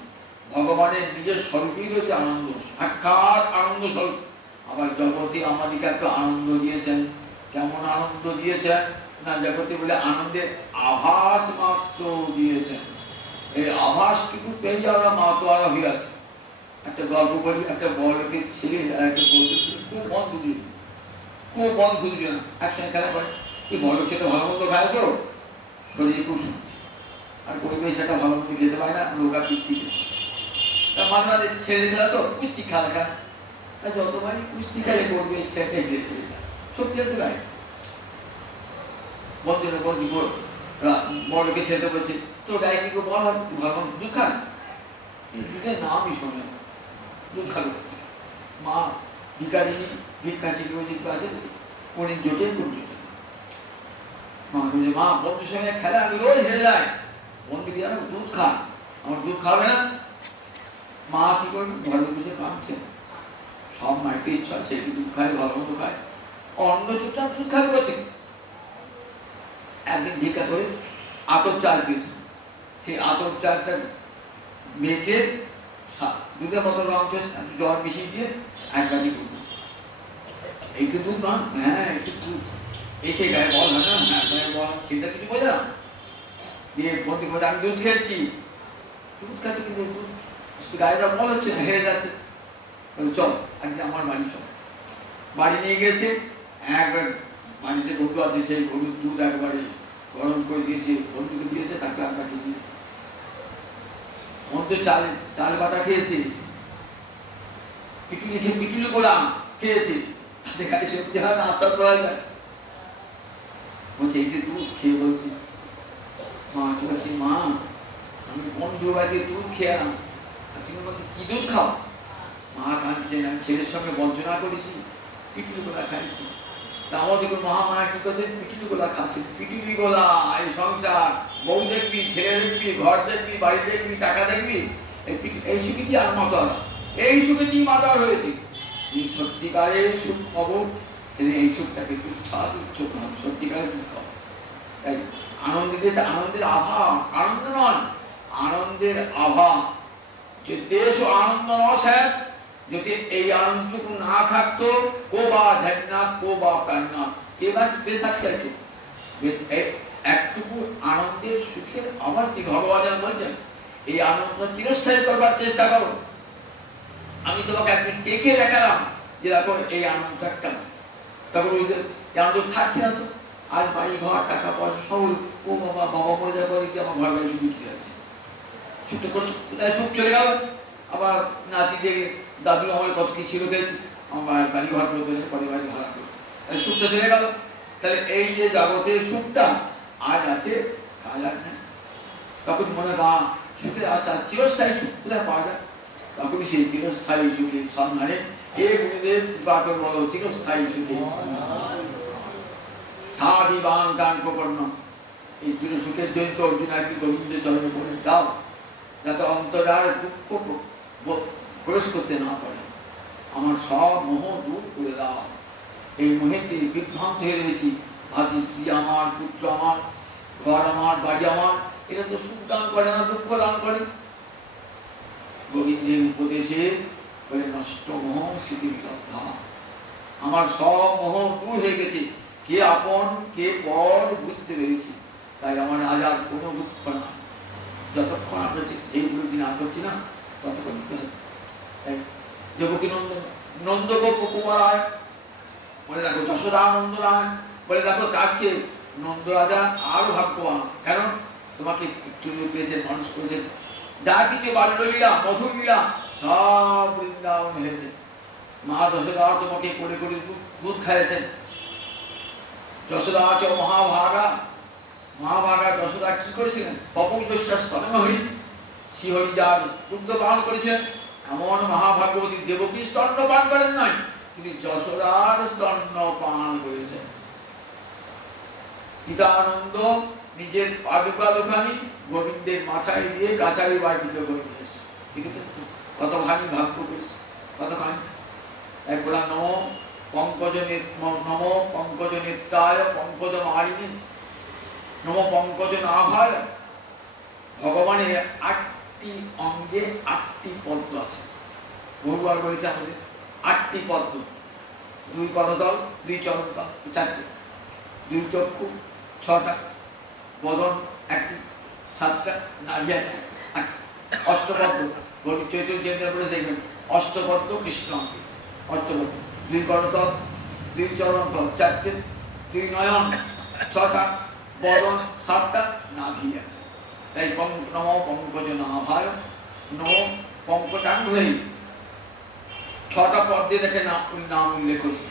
ভগবানের নিজের স্বরূপই রয়েছে আনন্দ, সাক্ষাৎ আনন্দ স্বরূপ। আবার জগতে আমাদেরকে একটা আনন্দ দিয়েছেন। কেমন আনন্দ দিয়েছেন না, জগতে বলে আনন্দের আভাস মাত্র দিয়েছেন। এই আভাসটুকু পেয়ে যাওয়া মাতোয়ারা হয়ে আছে। একটা গল্প করি, একটা বড়কে ছেলে আর একটা বলতে ছিল, খুব বন্ধু দুজন, খুব বন্ধু দুজন একসঙ্গে খেলা করে। এই বড় ছেলে ভালো মন্দ খায় তো, শরীরে খুব শক্তি, আর পরিবেশ একটা ভালো মন্দ খেতে পারে না, লোকা পিঠি। তা মাঝে মাঝে ছেলে খেলা তো কুস্তি খেলা খায়, তা যতবারই কুস্তি খেলে করবে সেটাই দেখতে শক্তি যেতে পারে। বন্ধুরা বন্ধু বড়কে ছেলেটা বলছে, তোর গায়ে কি বল ভালো দুধ খাস? দুধের নামই শোনে, দুধ খাবে। মা ভিকারিনী, ভিক্ষা ছিল আছে কোন জোটে কোন জোটে। মা বলছে, মা বন্ধুর সঙ্গে খেলা আমি রোজ হেরে যাই, বন্ধুকে জানো দুধ খা, আমার দুধ খাবে না। মা কি করবে, ঘরে বসে কাঁদছে। সব মায়ের ইচ্ছা, ছেলে দুধ খায়, ভালো মতো খায়, অন্য দুধটা দুধ খাবে কোথা থেকে? একদিন ভিক্ষা করে আতপ চাল পেয়েছে, সেই আতপ চালটা মেটে দুধের মতো রং জল মিশিয়ে দিয়ে এক বাটি দুধ। এই তো দুধ না, হ্যাঁ একটু দুধ, একে গায়ে বল না, হ্যাঁ গায়ে বল, সেটা কিছু বোঝা দিয়ে বলতে বলতে আমি দুধ খেয়েছি। দুধ খাচ্ছে কিন্তু দুধ গায়েটা বল হচ্ছে না, হেরে যাচ্ছে। চল আজকে আমার বাড়ি চল। বাড়ি নিয়ে গেছে, একবার বাড়িতে গরু আছে, সেই গরুর দুধ একবারে গরম করে দিয়েছে, বন্ধুকে দিয়েছে, তাকে আর কাছে দিয়েছে। চাল চাল বাটা খেয়েছে, পিটুলি খেয়ে পিটুলি গোলাম খেয়েছে, দেখায় সে আশা করা যায়। বলছে এই যে দুধ খেয়ে বলছি, মা বলছি মা আমি বন্ধু বাড়িতে দুধ খেয়ালাম, আর তুমি বলছি কি দুধ খাও? মা কাঁদছেন, আমি ছেলের সঙ্গে বঞ্চনা করেছি, পিটুলি গোলা খাইছি। তা আমার দেখুন মহামায়া কি করছে, পিটুলি গোলা খাচ্ছে। পিটুলি গোলা এই সংসার, বউ দেখবি, ছেলে দেখবি, ঘর দেখবি, বাড়ি দেখবি, টাকা দেখবি, এই সুখে কি আর মাতার, এই সুখে কি মাতার হয়েছে? সত্যিকারের সুখ পাবো, এই সুখটাকে তুচ্ছা তুচ্ছ ভাব, সত্যিকারের দুঃখ। তাই আনন্দ দিয়েছে, আনন্দের আভাস, আনন্দ নয়, আনন্দের আভাস। যে দেশ ও আনন্দ নয়, যদি এই আনন্দটুকু না থাকতো, কো বা ঝান্না কো বা কান্না, কে বা বেঁচে থাকতে একটুকু আনন্দের সুখের আবার কি ভগবান বলছেন, এই আনন্দ চিরস্থায়ী করবার চেষ্টা করো। আমি তোমাকে একদিন চেখে দেখালাম যে দেখো এই আনন্দটা কেমন, তখন ওই আনন্দ থাকছে না তো। আজ বাড়ি ঘর টাকা পয়সা সব, ও বাবা বাবা মরে যাওয়ার পরে কি আমার ঘর বাড়ি শুধু কি আছে, সুখটা কোথায় সুখ চলে গেল। আবার নাতিদের দাদু আমার কত কি ছিল খেয়েছি, আমার বাড়ি ঘর করে পরে বাড়ি ভাড়া করে, তাহলে সুখটা চলে গেল। তাহলে এই যে জগতের সুখটা আজ আছে কাল আর নেই। তখন মনে হয় সুখের আশা, চিরস্থায়ী সুখ কোথায় পাওয়া যায়? তখন সেই চিরস্থায়ী সুখের সন্ধানে কে গুরুদেব কৃপা বলো, চিরস্থায়ী সুখে সাধিবান দান প্রপন্ন। এই চিরসুখের জন্য তো অর্জুন আর কি গোবিন্দের চরণে পড়ে দাও, যাতে অন্তরার দুঃখ প্রবেশ করতে না পারে, আমার সব মোহ দূর করে দাও। এই মোহেতে বিভ্রান্ত হয়ে রয়েছি, ভাবছি স্ত্রী আমার, পুত্র আমার, ঘর আমার, বাড়ি আমার, এটা তো সুখ দান করে না, দুঃখ দান করে। গোবিন্দের উপদেশে বলে নষ্ট মোহ স্মৃতি বিরদ্ধা, আমার সব মোহ দূর হয়ে গেছে, কে আপন কে পর বুঝতে পেরেছি। তাই আমার আজ আর কোনো দুঃখ না, যতক্ষণ আমরা এইগুলো দিন করছি না ততক্ষণ। দেবকী নন্দন নন্দগোপ কুমারায়, বলে দেখো যশোদানন্দ রায়, বলে দেখো তার চেয়ে নন্দ রাজা আরো ভাগ্যবান, কেন তোমাকে একটু পেয়েছেন, মানুষ করেছেন, যা কিছু বাল্যলীলা মধুর লীলা সব বৃন্দাবন হয়েছে। মা যশোদা তোমাকে করে করে দুধ খাইয়েছেন। যশোদা চ মহাভাগা, মহাভাগা যশোদা কি করেছিলেন? পপুজস্যাস স্তন্যহরি, শ্রীহরি যার দুগ্ধ পান করেছিলেন, এমন মহাভাগ্যবতী দেবকী স্তন্য পান করেন নাই, তিনি যশোদার স্তন্য পান করেছেন। সীতানন্দ নিজের পাদুকা দোকানি গোবিন্দের মাথায় দিয়ে কাছারি বাড়িতে করে নিয়েছে। ঠিক আছে, কত ভারী ভাগ্য করেছে, কত ভারী। একবার নম পঙ্কজ নেত্রায় পঙ্কজ মারিণী, নম পঙ্কজ নাভায়। ভগবানের 8টি অঙ্গে 8টি পদ্ম আছে, বহুবার বলেছে আমাদের 8টি পদ্ম, 2 করতল, 2 চরণতল, 4টে, 2 চক্ষু 6টা, বদন 1টি, 7টা, নাভি 1টি, অষ্টপদ্ম। চৈতন্য বলে দেখবেন অষ্টপদ্ম কৃষ্ণ অঙ্গে, অষ্টপদ্ম, 2 করতল, 2 চরণতল 4টে, 2 নয়ন 6টা, বদন 7টা, নাভি 1টা। তাই নম পঙ্কজ নাভায়, নম পঙ্কজাঙ্ঘ্রে 6টা পদ্মে দেখে নাম উল্লেখ করছে।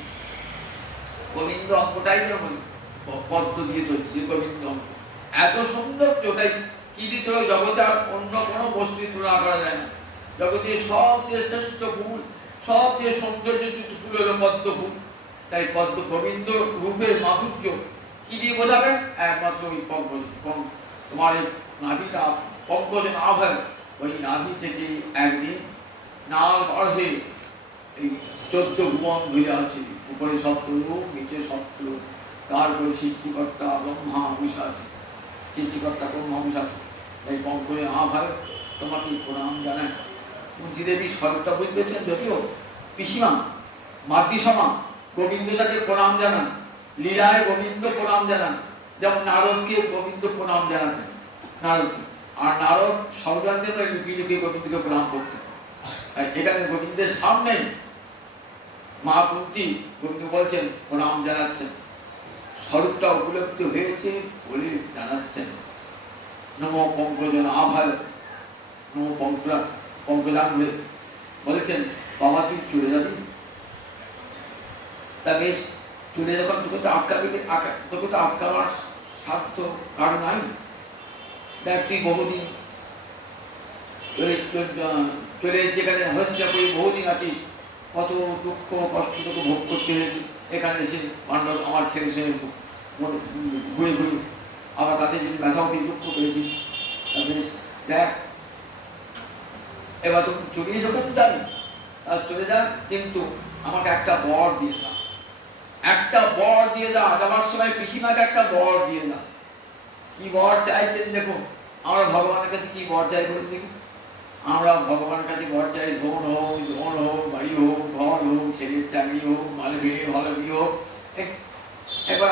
গোবিন্দ অঙ্কটাই পদ্ম দিয়ে তৈরি, গোবিন্দ অঙ্ক এত সৌন্দর্য। তাই কি দিতে হবে? জগতে অন্য কোনো বস্তু তুলনা করা যায় না। জগতে সবচেয়ে শ্রেষ্ঠ ফুল, সবচেয়ে সৌন্দর্যযুক্ত ফুল হলো পদ্ম ফুল। তাই পদ্ম গোবিন্দ রূপের মাধুর্য কি দিয়ে বোঝাবেন? একমাত্র ওই পঙ্কজ, তোমার এই নাভিটা পঙ্কজ নাভায়, ওই নাভি থেকে একদিন নাল অর্ধে এই 14 ভুবন ঘুরে আছে, উপরে সপ্তলোক, নিচে সপ্তলোক, তারপরে সৃষ্টিকর্তা ব্রহ্মা অংশ আছে, সৃষ্টিকর্তা ব্রহ্মা অংশ আছে। তাই পঙ্কজে নাভায় তোমাকে প্রণাম জানায়। কুন্তী দেবী স্বরূপটা বুঝতে পেরেছেন, যদিও পিসিমা মাতৃসমা গোবিন্দ তাকে প্রণাম জানান, লীলায় গোবিন্দ প্রণাম জানান, যেমন নারদকে গোবিন্দ প্রণাম জানাতেন নারদকে, আর নারদ সৌজানদের লুকিয়ে লুকিয়ে গোবিন্দকে প্রণাম করতেন। এখানে গোবিন্দের সামনে মা কুন্তী গোবিন্দ বলছেন, প্রণাম জানাচ্ছেন, স্বরূপটা উপলব্ধি হয়েছে বলে জানাচ্ছেন। নম পঙ্কজ নাভায়, নম পঙ্কজাঙ্ঘ্রে। বলেছেন, বাবা তুই চলে যাবি, তা বেশ, চলে যখন তোকে তো আটকাবি, তোকে তো আটকাবার সাধ্য কারণ নাই। দেখ তুই বহুদিন চলে এসে এখানে হত্যা করে বহুদিন আছিস, কত দুঃখ কষ্ট তোকে ভোগ করতে হয়েছে। এখানে এসে পাণ্ডব আমার ছেলে সে ঘুরে ঘুরে আবার তাদের যদি ব্যথাও কি দুঃখ পেয়েছিস, দেখ এবার তুমি চলিয়ে যখন যাবি চলে যা, কিন্তু আমাকে একটা বর দিয়ে দাও, একটা বর দিয়ে দাও। যাবার সময় পিসিমাকে একটা বর দিয়ে দাও। কি বর চাইছেন দেখুন, আমরা ভগবানের কাছে কি বর চাই বলে দেখি। আমরা ভগবানের কাছে বর চাই, ধন হোক, বাড়ি হোক, ঘর হোক, ছেলের চাকরি হোক, ভালো বিয়ে ভালো বিয়ে হোক। এবার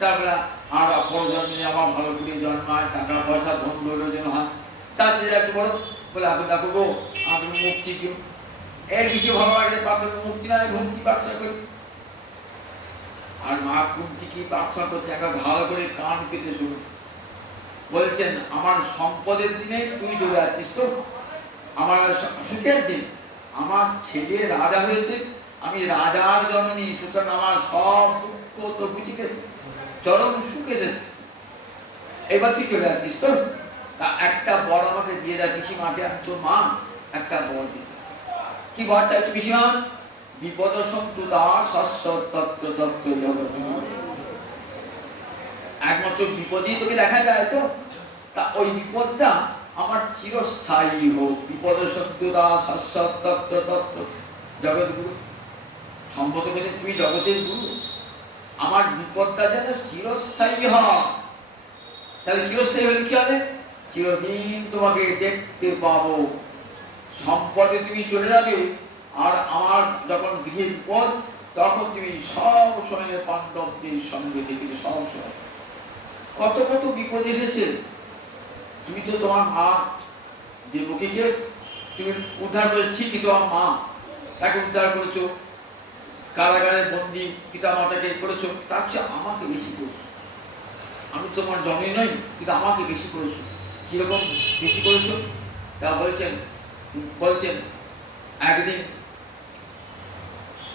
তারপরে আর অপরজন্মে আমার ভালো করে জন্মায়, টাকা পয়সা ধন প্রয়োজন হয়। তার চেয়ে একটু বড় বলে আপনি দেখো গো, আপনি মুক্তি কেউ এর কিছু ভগবানের পাত্র মুক্তি নয়, ভক্তি প্রার্থনা করি। আর মা কুন্তী কি প্রার্থনা করছে, একটা ভালো করে কান পেতে শুনুন। বলছেন, আমার সম্পদের দিনে তুই চলে আছিস, তো আমার সুখের দিন, আমার ছেলে রাজা হয়েছে, আমি রাজার জননী, সুতরাং আমার সব দুঃখ তো বুঝে গেছে, চরম সুখ এসেছে, এবার তুই চলে আছিস তো। তা একটা বর আমাকে দিয়ে দেয় পিসিমাকে, আমি তোর মা, একটা বর দিয়ে। কি বর চাইছো পিসিমা? বিপদ সন্তুদা শাশ্বত তত্ত্ব তত্ত্ব জগৎ। একমাত্র বিপদই তোকে দেখা যায় তো, তা ওই বিপদটা আমার চিরস্থায়ী হোক। বিপদ সন্তুদা শাশ্বত তত্ত্ব তত্ত্ব জগৎগুরু। সম্ভবত বলছে তুমি জগতের গুরু, আমার বিপদটা যেন চিরস্থায়ী হয়। তাহলে চিরস্থায়ী হলে কি হবে? চিরদিন তোমাকে দেখতে পাবো। সম্পদে তুমি চলে যাবে, আর আমার যখন গৃহে বিপদ, তখন তুমি সব সময় পাণ্ডবদের সঙ্গে থেকে সব সময়। কত কত বিপদ এসেছে, তুমি তো তোমার মা দেবকীকে তুমি উদ্ধার করেছি কি তোমার মা, তাকে উদ্ধার করেছো, কারাগারে বন্দি পিতা মাতাকে করেছো, তার চেয়ে আমাকে বেশি করেছো। আমি তোমার জমি নই, কিন্তু আমাকে বেশি করেছো। কিরকম বেশি করেছো? তা বলছেন একদিন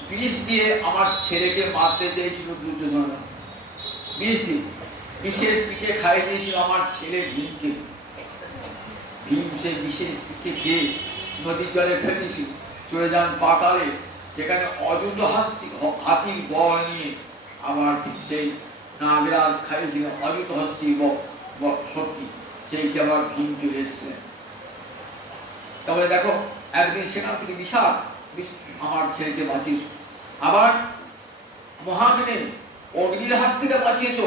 বিষ দিয়ে আমার ছেলেকে মারতে চেয়েছিল দুর্যোধন। বিষের পিঠে খাইয়ে দিয়েছিল আমার ছেলে ভীমকে। ভীম সে বিষের পিঠে খেয়ে নদীর জলে ফেলে দিয়েছিল। চলে যান পাতালে, সেখানে অযুত হাতির বল নিয়ে আবার সেই নাগরাজ খাইয়েছিল অযুত হস্তির শক্তি, সেইটি আবার ভীম চলে এসেছিলেন। তবে দেখো একদিন সেখান থেকে বিশাল আমার ছেলেকে বাঁচিয়েছ। আবার মহাগ্নে অগ্নির হাত থেকে বাঁচিয়েছ।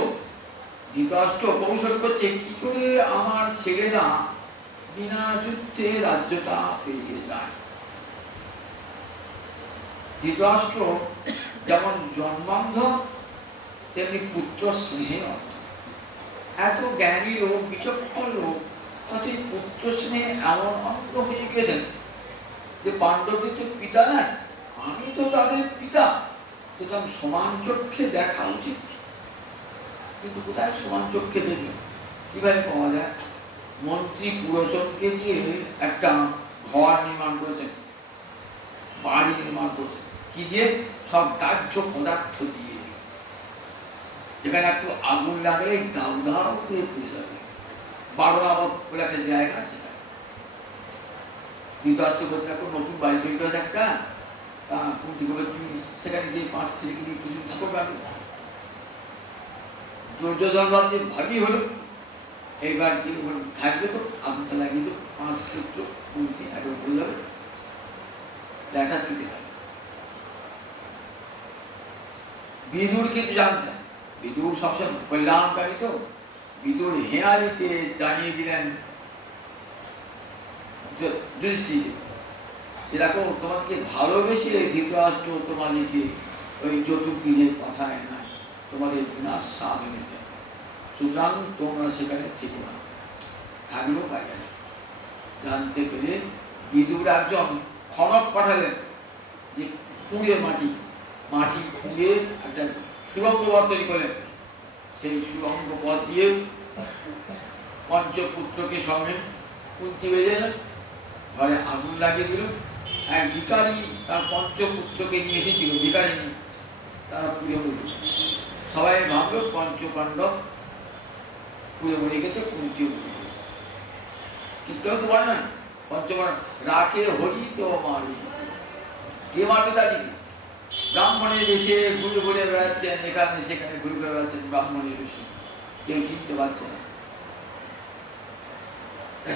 ধৃতরাষ্ট্র কৌশল করছে কি করে আমার ছেলেরা বিনা যুদ্ধে রাজ্যটা পেরিয়ে যায়। ধৃতরাষ্ট্র যেমন জন্মান্ধ, তেমনি পুত্র স্নেহে অন্ধ। এত জ্ঞানী লোক, বিচক্ষণ লোক, তাতে পুত্র স্নেহে এমন অন্ধ হয়ে গিয়েছেন যে পাণ্ডবদের তো পিতা না, আমি তো তাদের পিতা, সুতরাং সমান চক্ষে দেখা উচিত। কিন্তু কোথায় সমান চক্ষে দেখবে? কিভাবে পাওয়া যায়? মন্ত্রী পুরোচনকে দিয়ে একটা ঘর নির্মাণ করেছেন, বাড়ি নির্মাণ করেছেন। কি দিয়ে? সব দাহ্য পদার্থ দিয়ে, যেখানে একটু আগুন লাগলে দাউ দাউ করে পুড়ে যাবে। 12 আবত বলে একটা জায়গা আছে, ধৃতরাষ্ট্র বলছে এখন নতুন বাড়ি তৈরি করেছে একটা, কুন্তি বলে তুমি সেখানে গিয়ে 5 ছেলেকে দিয়ে কিছু থাকো পারবে। দুর্যোধন ভাবছে ভাবি হলো, এইবার কি থাকবে তো আগুনটা লাগিয়ে তো 5 পুত্র কুন্তি একবার বলে যাবে, দেখা চুকে যাবে। বিদুর কিন্তু জানতেন, বিদুর সবসময় কল্যাণকারী তো। বিদুর হেয়ালিতে জানিয়ে দিলেন যুধিষ্ঠিরকে, এরকম তোমাকে ভালোবেসে ধৃতরাষ্ট্র তোমাদেরকে ওই চতুর্দিকে পাঠায় না, তোমাদের বিনাশ সামনে যায়। সুতরাং তোমরা সেখানে থেকো না, থাকলেও পাইয়া যাবে। জানতে পেরে বিদুর একজন খনক পাঠালেন, যে খুঁড়ে মাটি খুঁড়ে একটা সুরঙ্গ পথ তৈরি করলেন। সেই সুরঙ্গ পথ দিয়ে পঞ্চপুত্রকে সঙ্গে কুন্তি বেরিয়ে এলেন, ঘরে আগুন লাগিয়ে দিল। এক ভিখারি তার পঞ্চপুত্রকে নিয়ে এসেছিল, ভিখারি নিয়ে তারা পুড়ে মরে। সবাই ভাবল পঞ্চপাণ্ডব পুড়ে মরে গেছে, কুন্তিও মরে গেছে। কিন্তু কেউ তো বলে না পঞ্চপাণ্ডব রাখে হরি তো মারি, কে মারবে তাদেরকে? ব্রাহ্মণের বেশে ঘুরে ঘুরে বেড়াচ্ছেন, এখানে সেখানে ঘুরে ঘুরে বেড়াচ্ছেন ব্রাহ্মণের বেশে, কেউ চিনতে পারছে না।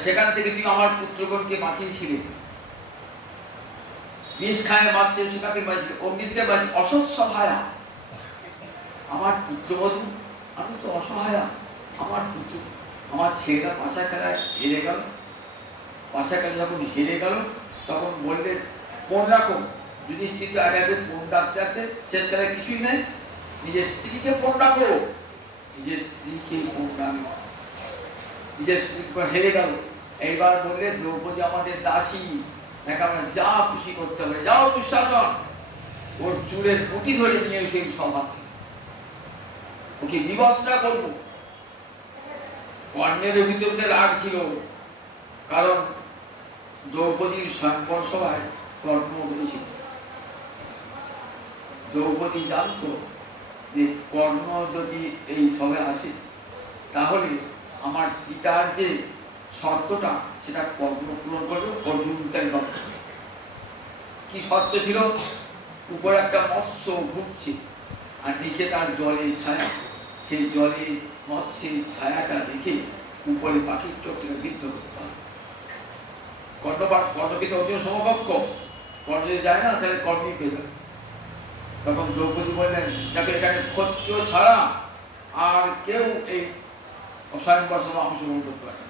সেখান থেকে তুমি আমার পুত্রগণকে বাঁচিয়েছিলে, বিষ খায় মারছে, সেখান থেকে বাঁচিয়ে অগ্নি থেকে বাঁচিয়ে। অসৎ সহায়া আমার পুত্রবধূ, আমি তো অসহায়া। আমার পুত্র, আমার ছেলেরা পাশা খেলায় হেরে গেল। পাশা খেলা যখন হেরে গেল তখন বললে কোন রকম যুধিষ্ঠির তো আগে কোন ডাকতে ডাকতে শেষ খেলায় কিছুই নেই, নিজের স্ত্রীকে কোন ডাকলো, নিজের স্ত্রীকে কোন ডাকলো, নিজের স্ত্রী হেরে গেল। এইবার বললে দ্রৌপদী আমাদের দাসী, আমরা যা খুশি করতে হবে, যাও দুঃশাসন, ওর চুলের পুঁটি ধরে নিয়ে সেই সভা থেকে ওকে বিবস্ত্রা করবো। কর্ণের ভিতরে রাগ ছিল, কারণ দ্রৌপদীর স্বয়ংবর সভায় কর্ণ বলেছিল। দ্রৌপদী জানত যে কর্ণ যদি এই সভায় আসে তাহলে আমার পিতার যে শর্তটা সেটা কর্ণ পূরণ করবে, অর্জুন তাই করছে। কি শর্ত ছিল? উপরে একটা মৎস্য ঘুরছে আর নিচে তার জলের ছায়া, সেই জলে মৎস্যের ছায়াটা দেখে উপরে পাখির চোখ থেকে বিদ্ধ করতে পারে। কর্ণ কিন্তু অর্জুন সমকক্ষ, কর্ণ যদি যায় না তাহলে কর্ণই পেল। তখন দ্রৌপদী বললেন যাকে এখানে ক্ষত্র ছাড়া আর কেউ এই স্বয়ংবর সভা অংশগ্রহণ করতে পারে না।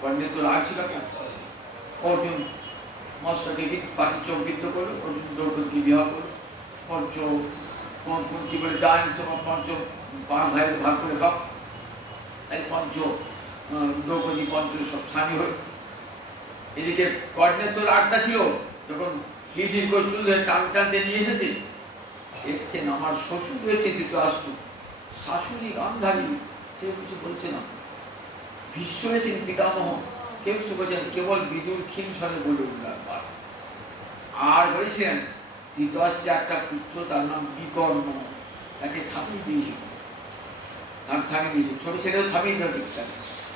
কর্ণের তো রাগ ছিল, অর্জুন মৎস্যকে পাখির চোখ বিদ্ধ করলো, অর্জুন দ্রৌপদীকে বিবাহ করলো। কুন্তি বলে যাই তোমার পঞ্চ ভাই ভাগ করে খাও। এই দ্রৌপদী পঞ্চ স্বামী হল। এদিকে কর্ণের তো রাগটা ছিল, যখন হিড় করে চুল ধরে টানতে নিয়ে এসেছে, দেখছেন আমার শ্বশুর হয়েছে ধৃতরাষ্ট্র, শাশুড়ি গান্ধারী, কেউ কিছু বলছে না। ভীষ্ম হয়েছেন পিতামহ, কেউ কিছু বলছেন, কেবল বিদুর ক্ষীণ স্বরে বলে উঠল একবার। আর বলেছেন ধৃতরাষ্ট্রের একটা পুত্র, তার নাম বিকর্ণ, তাকে থামিয়ে দিয়েছিল, ছোট ছেলেও থামিয়ে দিল।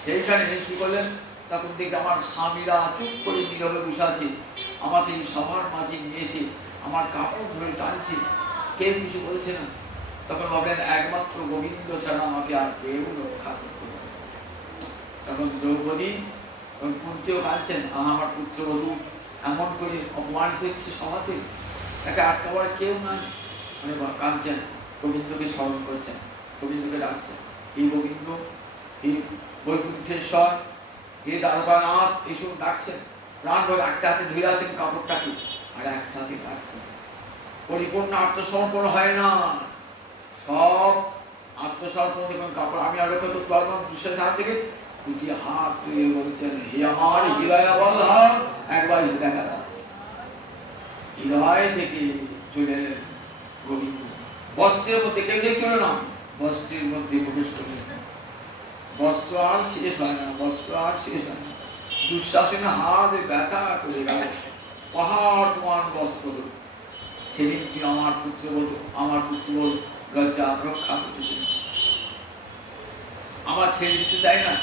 সেইখানে কি করলেন, তখন দেখি আমার স্বামীরা চুপ করে নীরবে বসে আছে, আমাকে এই সভার মাঝে নিয়ে এসে আমার কাপড় ধরে টানছে, কেউ কিছু বলছে না। তখন ভাবলেন একমাত্র গোবিন্দ ছাড়া আমাকে আর কেউ রক্ষা করতে পারে। তখন দ্রৌপদী কুন্তিও কাঁদছেন, আমার পুত্রবধূ এমন করে অপমানিত হচ্ছে সভাতে, তাকে আটকাবার কেউ নাই, মানে কাঁদছেন, গোবিন্দকে স্মরণ করছেন, গোবিন্দকে ডাকছেন, এই গোবিন্দ, এই বৈকুণ্ঠেশ্বর, হে দ্বারকানাথ, এইসব ডাকছেন। প্রাণ ভরে একটা হাতে ধরে আছেন কাপড়টাকে, আর একটা হাতে ডাকছেন। পরিপূর্ণ আত্মসমর্পণ হয় না, সব আত্মসমর্পণ দেখুন কাপড় আমি আর রক্ষা করতে পারলাম দুঃসের হাত থেকে, দুটি হাত তুলে বলছেন, হে আমার হৃদয় বল্লভ, একবার দেখা দাও। হৃদয় থেকে চলে এলেন গোবিন্দ, বস্ত্রের মধ্যে কেউ দেখছিল না, বস্ত্রের মধ্যে প্রবেশ করলেন। বস্ত্র আর শেষ হয় না, বস্ত্র আর শেষ হয় না, দুঃশাসনে হাত ব্যথা করে গেল, পাহাড় সমান বস্ত্র। সেদিন কি আমার পুত্র লজ্জা রক্ষা করতে আমার ছেড়ে দিতে চাই না।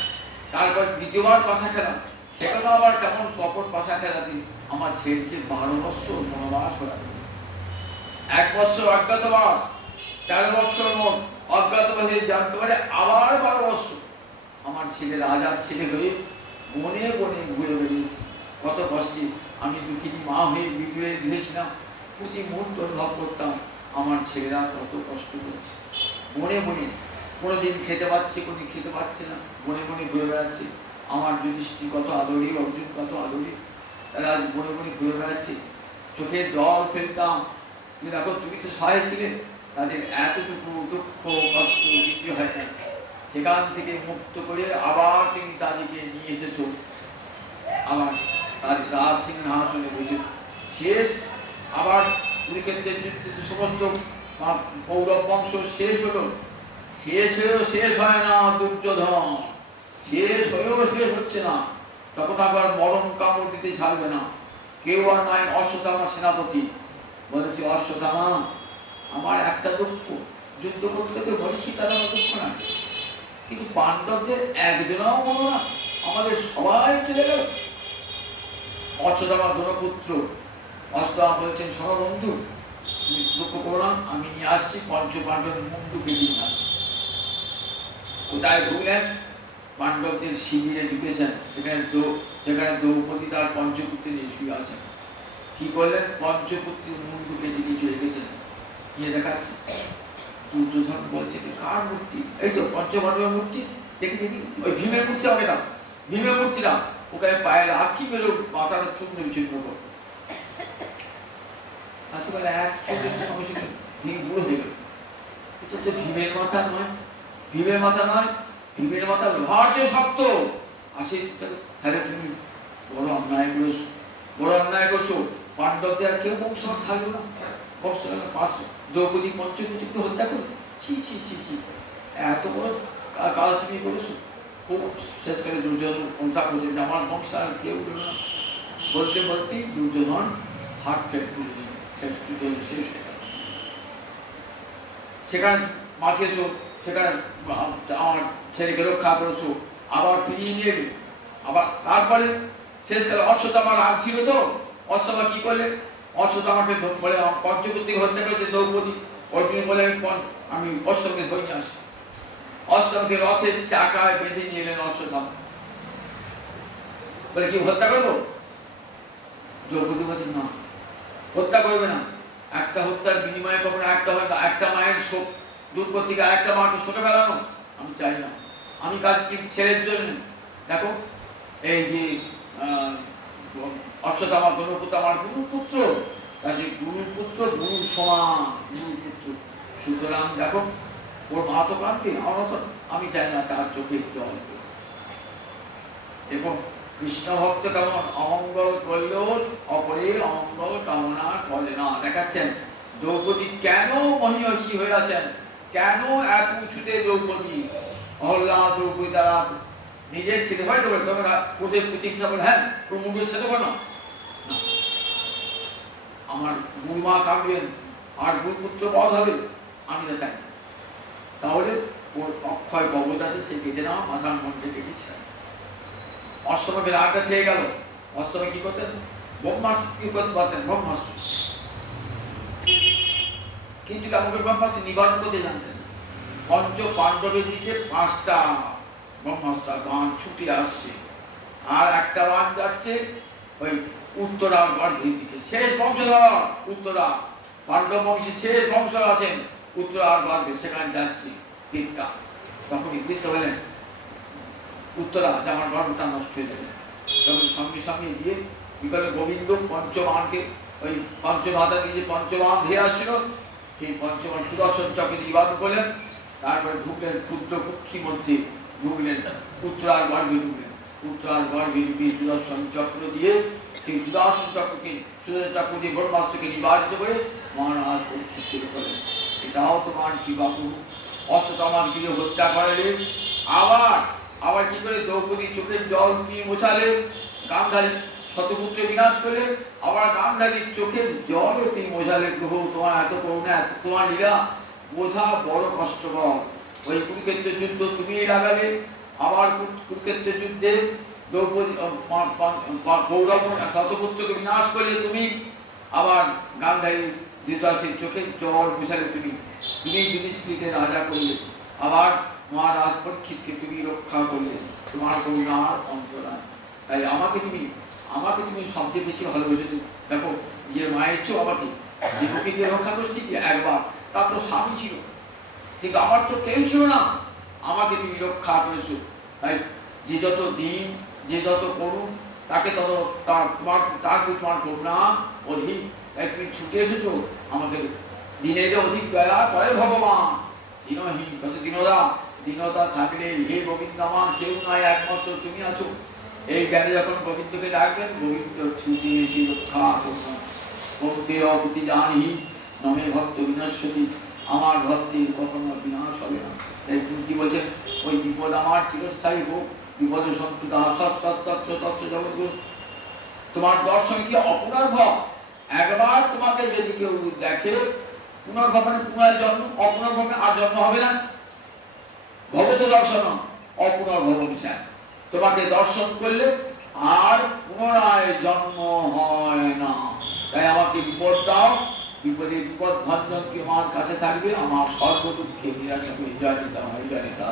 তারপর দ্বিতীয়বার পাশা খেলা, সেখানে আবার কেমন কপট পাশা খেলাতে আমার ছেলেকে 12 বছর বনবাস করাতে, 1 বছর অজ্ঞাতবাস, 13 বছর মোট অজ্ঞাতবাসে জানতে পারে, আবার 12 বছর আমার ছেলে রাজার ছেলে হয়ে বনে বনে ঘুরে বেরিয়েছে। কত কষ্টে আমি দুঃখিনী মা হয়ে বিঘ্নে দিয়েছিলাম, প্রতি মুহূর্ত অনুভব করতাম আমার ছেলেরা কত কষ্ট করছে, বনে বনে, কোনোদিন খেতে পাচ্ছে, কোনোদিন খেতে পাচ্ছে না, বনে বনে ঘুরে বেড়াচ্ছে। আমার যুধিষ্ঠির কত আদরি, অর্জুন কত আদরি, তারা বনে বনে ঘুরে বেড়াচ্ছে, চোখের জল ফেলতাম, দেখো তুমি তো সহায় ছিলে, তাদের এতটুকু দুঃখ কষ্ট কিছু হয় না। সেখান থেকে মুক্ত করে আবার তুমি তাদেরকে নিয়ে এসেছো, আবার তাদের রাজ সিংহাসনে বসে শেষ। আবার কুরুক্ষেত্রের যুদ্ধে সমস্ত কৌরব বংশ শেষ হলো, শেষ হয়েও শেষ হয় না দুর্যোধন, শেষ হয়েও শেষ হচ্ছে না। তখন আবার মরণ কামড় দিতে ছাড়বে না কেউ, আর নাই অশ্বত্থামা সেনাপতি বলেছে, অশ্বত্থামা আমার একটা দুঃখ, যুদ্ধ করতে তো বলেছি, তারা দুঃখ না, কিন্তু পাণ্ডবদের একজনাও বলো না, আমাদের সবাই চলে গেল। অশ্বত্থামা ধনপুত্র অশ্বত্থামা বলছেন, সব বন্ধু দুঃখ করো না, আমি নিয়ে আসছি পঞ্চ পাণ্ডবের মুন্ডুকে নিয়ে আসছি। কোথায় ঢুকলেন, পাণ্ডবদের শিবিরে ঢুকেছেন, সেখানে দ্রৌপদী তার পঞ্চপুত্র নিয়ে শুয়ে আছেন। কি করলেন, পঞ্চপুত্রের মুন্ডুকে দিকে চলে গেছেন, গিয়ে দেখাচ্ছে। দুর্যোধন বলছে, কার মূর্তি? এই তো পঞ্চপাণ্ডবের মূর্তি, দেখি দেখি, ওই ভীমের মূর্তি হবে না, ভীমের মূর্তি না, ওকে পায়ের লাথি মেরে মাথার চুম্ব বিচ্ছিন্ন করবো। লাথি বলে এক ভীম বুড়ো হয়ে গেল, এটা তো ভীমের মাথা নয়, ভীমের মাথা নয়, ভীমের মাথা লোহার চেয়ে শক্ত। আসে, তাহলে তুমি বড় অন্যায় করেছো, বড় অন্যায় করছো, পাণ্ডবদের আর কেউ বংশ থাকলো না, বংশ দ্রৌপদী পঞ্চপুত্রকে হত্যা করে, ছি ছি ছি ছি, এত বড় কাজ তুমি করেছো। খুব শেষকালে দুর্যোধন চিন্তা করছে যে আমার বংশ আর কেউ হলো না। বলতে বলতেই দুর্যোধন হাত ফেটে শেষ। সেখানে মাঝেছো, সেখানে আমার ছেলেকে রক্ষা করেছো, আবার ফিরিয়ে নিয়ে এলে। আবার তারপরে শেষকালে অশ্বত্থামা রাগ ছিল তো, অশ্বত্থামা কি করলেন, অশ্বত্থামাকে বলে পঞ্চপুত্রকে হত্যা করেছে দ্রৌপদী। অর্জুন বলে আমি অশ্বকে ধরে নিয়ে আসি, অশ্বকে রথের চাকায় বেঁধে নিয়ে এলেন অশ্বত্থামা। বলে কি হত্যা করবো? দ্রৌপদী বলছেন না, হত্যা করবে না, একটা হত্যার বিনিময়ে কখনো একটা মায়ের শোক দূর করতে গিয়ে আরেকটা মাকে শোকে ফেলানো আমি চাই না। আমি কাজ ছেলের জন্য, দেখো এই যে অশ্বত্থামা ধনপুত্র আমার গুরুপুত্র, কাজে গুরুপুত্র গুরুর সমান, গুরুপুত্র, সুতরাং দেখো ওর মা তো কাঁদবে, আমার তো আমি চাই না তার চোখে জল। এবং কৃষ্ণ ভক্ত কেমন? অমঙ্গল করলেও অপরের অমঙ্গল কামনা করে না। দেখাচ্ছেন দ্রৌপদী কেন মহিষী হয়ে আছেন, কেন এত উঁচুতে দ্রৌপদী। অহল্যা দ্রৌপদী তারা নিজের ছেলে হয় তো তোমরা কোটের প্রতীক্ষা বলে, হ্যাঁ প্রমুখের ছেলে কেন আমার গুরুমা কাঁদবেন আর গুরুপুত্র বধ হবে, আমি না থাকি। তাহলে ওর অক্ষয় কবচ আছে, সে কেটে নেওয়া মাথার মধ্যে কেটেছিলেন। অষ্টমকে রাগটা খেয়ে গেল। অষ্টমে কি করতেন? ব্রহ্মাস্ত্র কি করতে পারতেন? ব্রহ্মাস্ত্র। কিন্তু কেমন করে ব্রহ্মাস্ত্র নিবারণ করতে জানতেন? পঞ্চ পাণ্ডবের দিকে 5টা ব্রহ্মাস্ত্র বাণ ছুটে আসছে, আর একটা বাণ যাচ্ছে ওই উত্তরার গর্ভের দিকে। শেষ বংশধর উত্তরা, পাণ্ডব বংশের শেষ বংশধর আছেন উত্তরার গর্ভে, সেখানে যাচ্ছে তীরটা। তখন ইঙ্গিত হলেন উত্তরা যে আমার গর্ভটা নষ্ট হয়ে যাবে। তখন সঙ্গে সঙ্গে গিয়ে বিকালে গোবিন্দ পঞ্চবাণকে, ওই পঞ্চমাতা দিয়ে যে পঞ্চবাণ ধেয়ে আসছিল, সেই পঞ্চবাণ সুদর্শন চক্রে নিবারণ করলেন। তারপরে ঢুকলেন ক্ষুদ্র কুক্ষির মধ্যে, ঢুকলেন উত্তরার গর্ভে, ঢুকলেন উত্তরার গর্ভে ঢুকে সুদর্শন চক্র দিয়ে সেই সুদর্শন চক্রকে, সুদর্শন চক্র দিয়ে ব্রহ্মাস্ত্রকে নিবারিত করে মহারাজ পরীক্ষিত শুরু করলেন। এটাও তোমার কি বাবু? অশ্বত্থামার গৃহে হত্যা করালে, আবার আবার কি করে দ্রৌপদী চোখের জল দিয়ে মোছালে, গান্ধারী শতপুত্র বিনাশ করলে, আবার গান্ধারীর চোখের জলও তিনি মোছালে। প্রভু তোমার এত করুণা, এত তোমার লীলা বোঝা বড় কষ্টকর। ওই কুরুক্ষেত্রের যুদ্ধ তুমি লাগালে, আবার কুরুক্ষেত্রের যুদ্ধে দ্রৌপদী কৌরব শতপুত্রকে বিনাশ করলে তুমি, আবার গান্ধারী ধৃতরাষ্ট্রের চোখের জল মোছালে তুমি, তুমি যুধিষ্ঠিরকে রাজা করলে, আবার মহারাজ পরীক্ষিতকে তুমি রক্ষা করলে, তোমার করুণার অন্তরায়। তাই আমাকে তুমি সবচেয়ে বেশি ভালোবেসেছো। দেখো নিজের মায়ের চেয়েও আমাকে জীবকে দিয়ে রক্ষা করেছি কি একবার, তার তো স্বামী ছিল, কিন্তু আমার তো কেউ ছিল না, আমাকে তুমি রক্ষা করেছো। তাই যে যত দিন, যে যত করুন, তাকে তত তার তোমার করুণা অধিক। তাই তুমি ছুটে এসেছো আমাকে। দিনে যে অধিক দয়া করে ভগবান, দীনহীন কত দীনতা, দীনতা থাকলে হে গোবিন্দ আমার কেউ নয়, একমাত্র তুমি আছো। এই জ্ঞানে যখন গোবিন্দকে ডাকবেন, গোবিন্দ ছুটি এসে রক্ষা করবেন। ভক্তি অভূতি জানি নমে ভক্ত বিনশ্বতী, আমার ভক্তির কখনো বিনাশ হবে না। তাই কুন্তি বলছেন ওই বিপদ আমার চিরস্থায়ী হোক, বিপদে সন্তুতা সত্তত্ত্ব তত্ত্ব জগৎগুরু। তোমার দর্শন কি অপুনর্ভব? একবার তোমাকে যদি কেউ দেখে, পুনর্ভব মানে পুনরায় জন্ম, অপুনর্ভবে আর জন্ম হবে না। ভগবত দর্শন অপুনর্ভব বিষয়, তোমাকে দর্শন করলে আর পুনরায় জন্ম হয় না। তাই আমাকে বিপদ দাও, বিপদে বিপদ ভঞ্জন কি আমার কাছে থাকবে, আমার সর্ব দুঃখে নিরাশ হবে। জয় নিতাই, জয় নিতাই।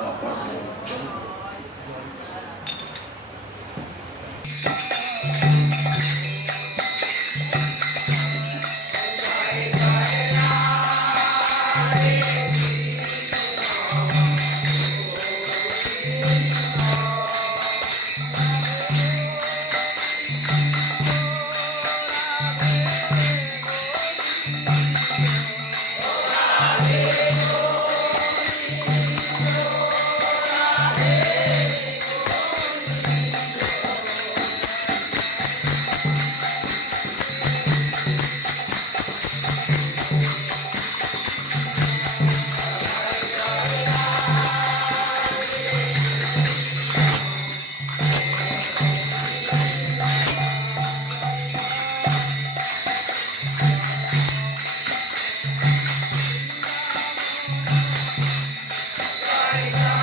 Bye.